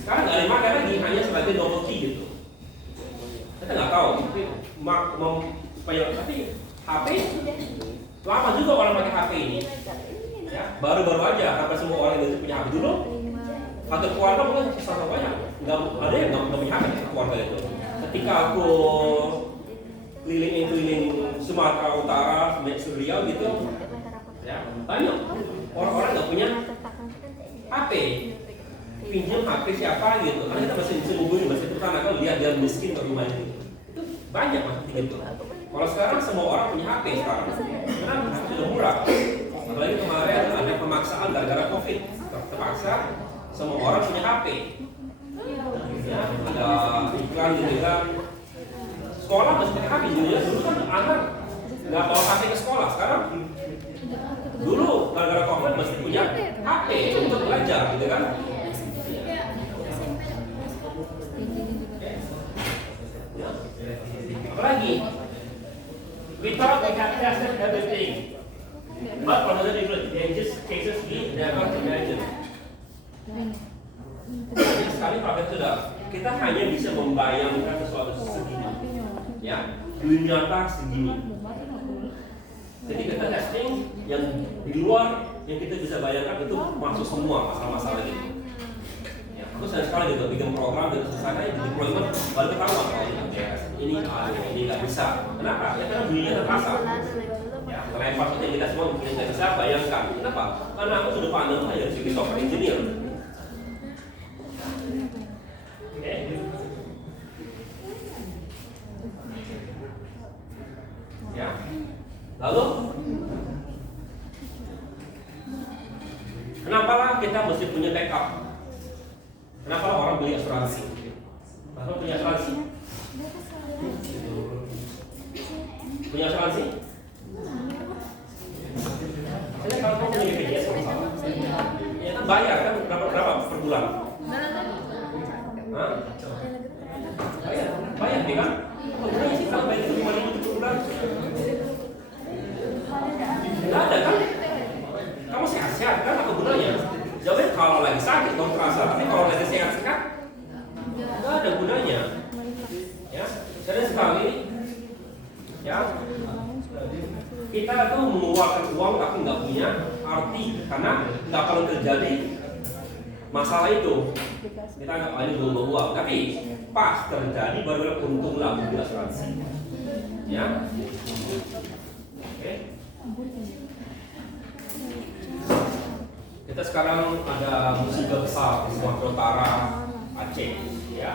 Sekarang nggak ada yang pakai lagi, hanya sebagai novelty gitu. Kita nggak tahu, supaya tapi HP lama juga orang pakai HP ini. Ya, baru-baru aja, hampir semua orang Indonesia punya HP dulu. Satu keluarga mungkin satu banyak, nggak ada yang nggak punya HP keluarga itu. Ketika aku keliling Sumatera Utara, Riau gitu, ya banyak orang-orang nggak punya HP, pinjam HP siapa gitu. Karena kita masih menghubungi, masih bertanya kalau lihat dia miskin ke rumahnya itu banyak mas gitu. Kalau sekarang semua orang punya HP sekarang, karena sudah murah. Apalagi kemarin ada pemaksaan gara-gara COVID, terpaksa semua orang punya HP. Ya, ada iklan gitu kan. Sekolah masih pakai HP dulu ya. Dulu kan anak nggak bawa HP ke sekolah. Sekarang dulu gara-gara COVID masih punya HP untuk belajar gitu kan. Apalagi we thought we had tested everything, but for the different cases we never imagined. Banyak sekali paket sudah kita hanya bisa membayangkan sesuatu segini, ya dunia nyata segini. Jadi kita testing yang di luar yang kita bisa bayangkan itu masuk semua masalah-masalah ini. Ya, aku sayang sekali gitu bikin program dan selesai di deployment baru ketahuan ini nggak bisa. Kenapa? Ya karena dunia terasa. Ya, melempar saja kita semua mungkin nggak bisa bayangkan. Kenapa? Karena aku sudah pandang saya sebagai software engineer. Oke. Ya. Lalu kenapa lah kita mesti punya backup? Kenapa orang beli asuransi? Kenapa punya asuransi? Punya asuransi? Jadi kalau kamu punya BPJS ya kan bayar kan berapa per bulan? Hah? Bayar nih kan? Apa gunanya sih kalau bayar 5.000 per bulan? Nggak ada kan? Kamu sehat-sehat kan? Apa gunanya? Jawabnya kalau lagi sakit kamu terasa, tapi kalau lagi sehat-sehat nggak ada gunanya. Ya, jadi sekali ya kita tuh mengeluarkan uang tapi nggak punya arti karena nggak perlu terjadi masalah itu. Kita nggak paling buang uang, tapi pas terjadi baru untunglah beli asuransi. Ya, oke. Kita sekarang ada musibah besar di Sumatera Utara, Aceh, ya.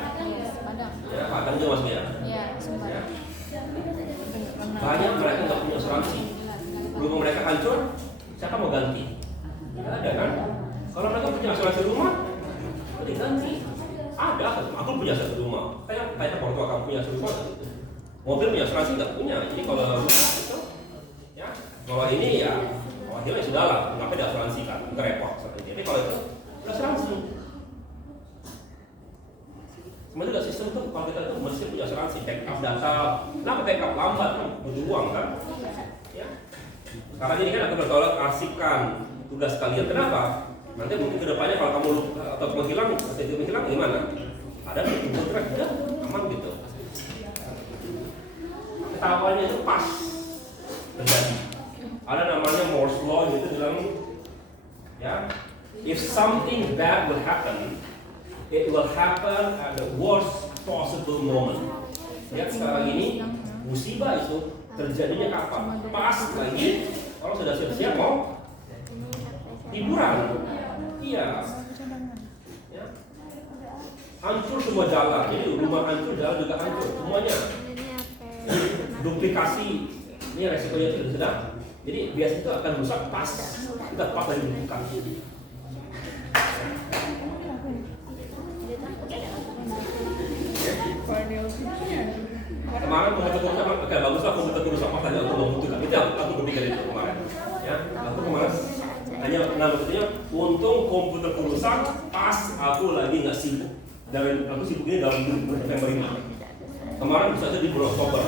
Ya, Padang juga mas ya. Ya. Banyak mereka nggak punya asuransi. Rumah mereka hancur, siapa mau ganti? Nggak ada kan? Kalau mereka punya asuransi rumah, aku punya satu rumah. Kayak orang tua kamu punya satu rumah nggak gitu. Mobil punya asuransi nggak punya. Jadi kalau rusak itu, ya kalau ini ya, hilang ya sudah lah. Kenapa ada asuransi kan? Nggak repot. Jadi kalau itu asuransi. Sebenarnya juga sistem tuh kalau kita itu mesti punya asuransi backup data. Kenapa backup lambat kan? Butuh uang kan? Ya. Sekarang ini kan aku bertolak kasihkan tugas kalian. Kenapa? Nanti mungkin kedepannya kalau kamu atau menghilang gimana? Ada kontrak udah aman gitu. Ketawanya itu pas terjadi. Ada namanya Moore's Law itu bilang ya, if something bad will happen, it will happen at the worst possible moment. Lihat sekarang ini musibah itu terjadinya kapan? Pas lagi orang sudah siap-siap mau hiburan. Iya. Ya. Hancur semua jalan. Jadi rumah hancur, jalan juga hancur. Semuanya. Duplikasi. Ini resikonya itu sudah. Jadi biasanya itu akan rusak pas kita pas lagi buka. Kemarin komputer rusak, oke bagus lah komputer rusak pas lagi aku membutuhkan. Itu aku berpikir itu kemarin. Ya, aku kemarin hanya maksudnya untung komputer rusak pas aku lagi nggak sibuk. Dan aku sibuk ini dalam November ini. Kemarin bisa aja di bulan Oktober.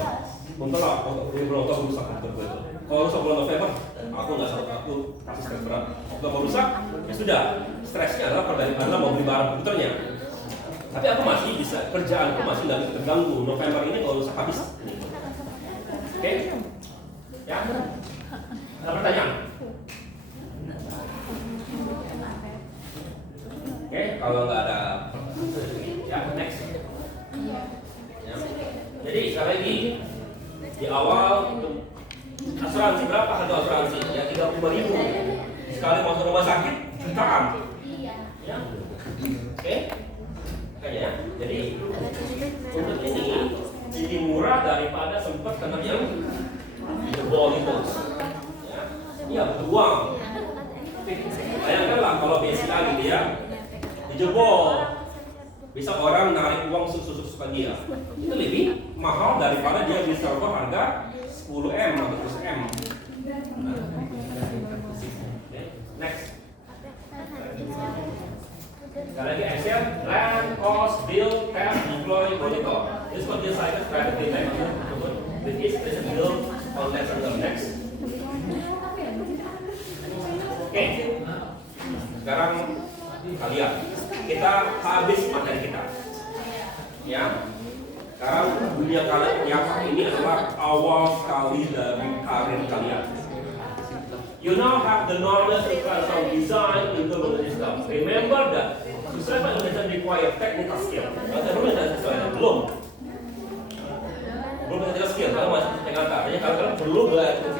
Untunglah di bulan Oktober rusak komputer itu. Kalau rusak bulan November, aku nggak salah, aku pasti stres berat. Oktober rusak, ya sudah. Stresnya adalah mau beli barang komputernya. Tapi aku masih bisa, kerjaanku masih nggak terganggu. November ini kalau rusak habis. Oke? Ya? Ada pertanyaan? Oke, kalau nggak ada, ya next. Ya. Jadi sekali lagi di awal asuransi berapa harga asuransi? Ya 35.000. Sekali masuk rumah sakit jutaan. Ya. Oke? Kayaknya. Jadi untuk ini lebih murah daripada sempat kena yang jebol itu. Ya. Iya butuh uang. Bayangkanlah kalau BCA gitu ya. Dijebol, bisa orang narik uang suka dia. Itu lebih mahal daripada dia bisa server harga 10M atau 100M. Next. Sekali lagi Excel, land, cost, bill, tax, employee, monitor. This what this cycle strategy like. With each present bill on less and next. Oke. Sekarang kalian. Kita habis materi kita, ya. Sekarang dunia kalian yang ini adalah awal sekali dari karir kalian. You now have the knowledge to transform design into business system. Remember that successful doesn't require technical skill. Belum technical skill. Kalau masih technical, artinya kalian perlu belajar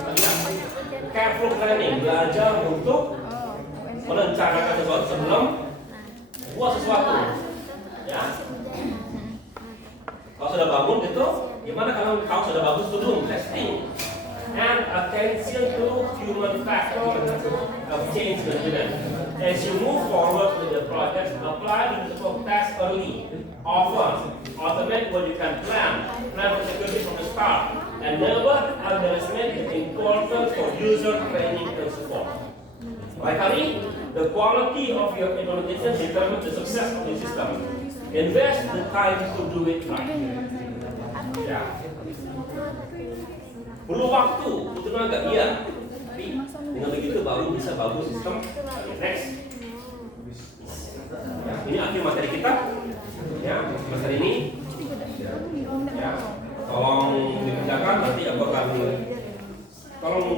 careful planning, belajar untuk merencanakan sesuatu sebelum buat sesuatu, ya. Kalau sudah bangun itu, gimana kalau kau sudah bagus dulu testing and attention to human factor of change management. As you move forward with the project, apply the task early, often, automate what you can plan for security from the start, and never underestimate the importance for user training and support. Likely, the quality of your implementation determines the success of the system. Invest the time to do it right. Ya. Perlu waktu, butuh tenaga, iya. Tapi dengan begitu baru bisa bagus sistem. Next. Ya, ini akhir materi kita. Ya, materi ini. Ya, tolong dikerjakan. Nanti aku akan tolong.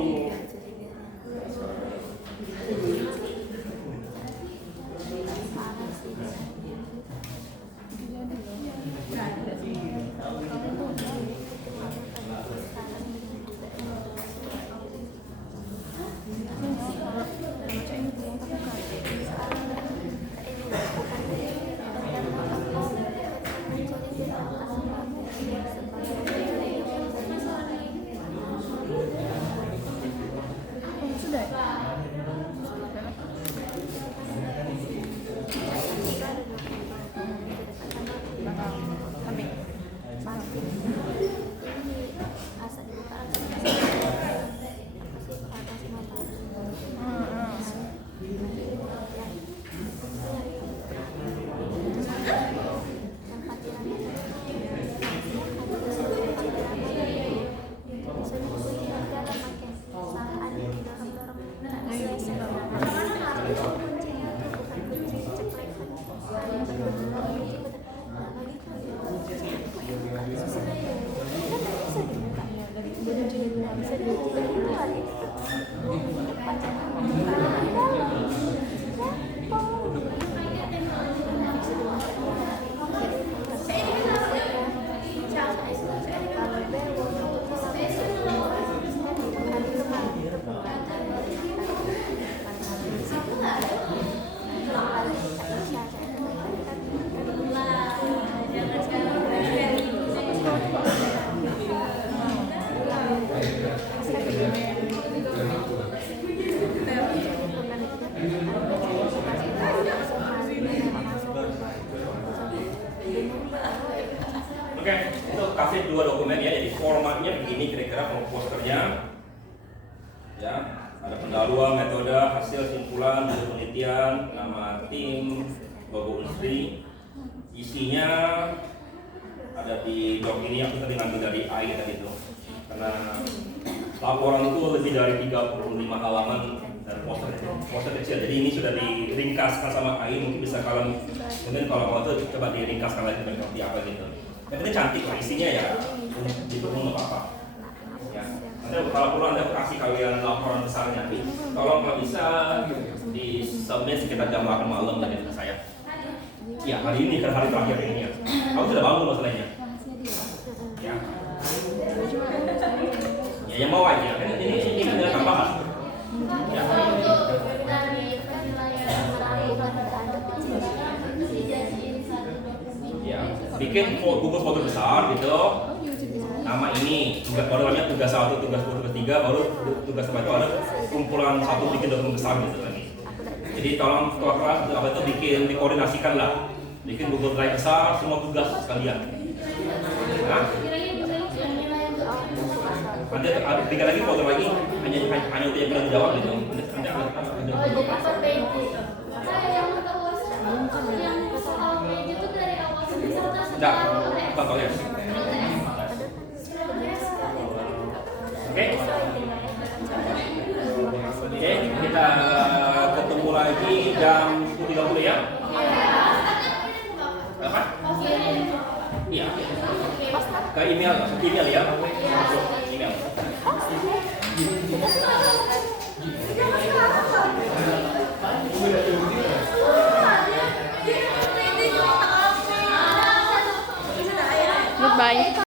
submit 2 dokumen ya. Jadi formatnya begini kira-kira posternya. Ya, ada pendahuluan, metode, hasil, simpulan, hasil penelitian, nama tim, logo industri. Isinya ada di doc ini, aku tadi ngambil dari AI tadi itu. Karena laporan itu lebih dari 35 halaman dan poster kecil. Jadi ini sudah diringkaskan sama AI, mungkin bisa kalian kalau mau tuh coba diringkaskan lagi seperti apa gitu. Yang penting cantik lah isinya ya, didukung apa-apa. Ya. Nanti kalau perlu Anda kasih kalian laporan besarnya, tapi tolong kalau bisa di submit sekitar jam 8 malam tadi ke saya. Ya hari ini kan hari terakhir ini ya. Aku sudah bangun masalahnya. Ya. Ya yang mau aja. Kan ini kan ada tambahan. Ya. Kalau untuk dari penilaian dijadiin satu dokumen. Ya. Bikin gugus foto besar gitu. Nama ini, baru namanya tugas 1, tugas 2, tugas 3, baru tugas apa itu ada kumpulan satu bikin dokumen besar gitu lagi. Jadi tolong kelas apa itu dikoordinasikan lah, bikin Google Drive besar semua tugas sekalian. Nah, nanti tinggal lagi foto lagi, hanya untuk yang belum jawab gitu. Nanti Oh, jadi per page. Saya yang yang soal page itu dari awal sampai selesai. Enggak, bukan tulis. Oke, kita ketemu lagi jam 10.30 ya. Apa? Iya. Ke email ya. Masuk email. Goodbye.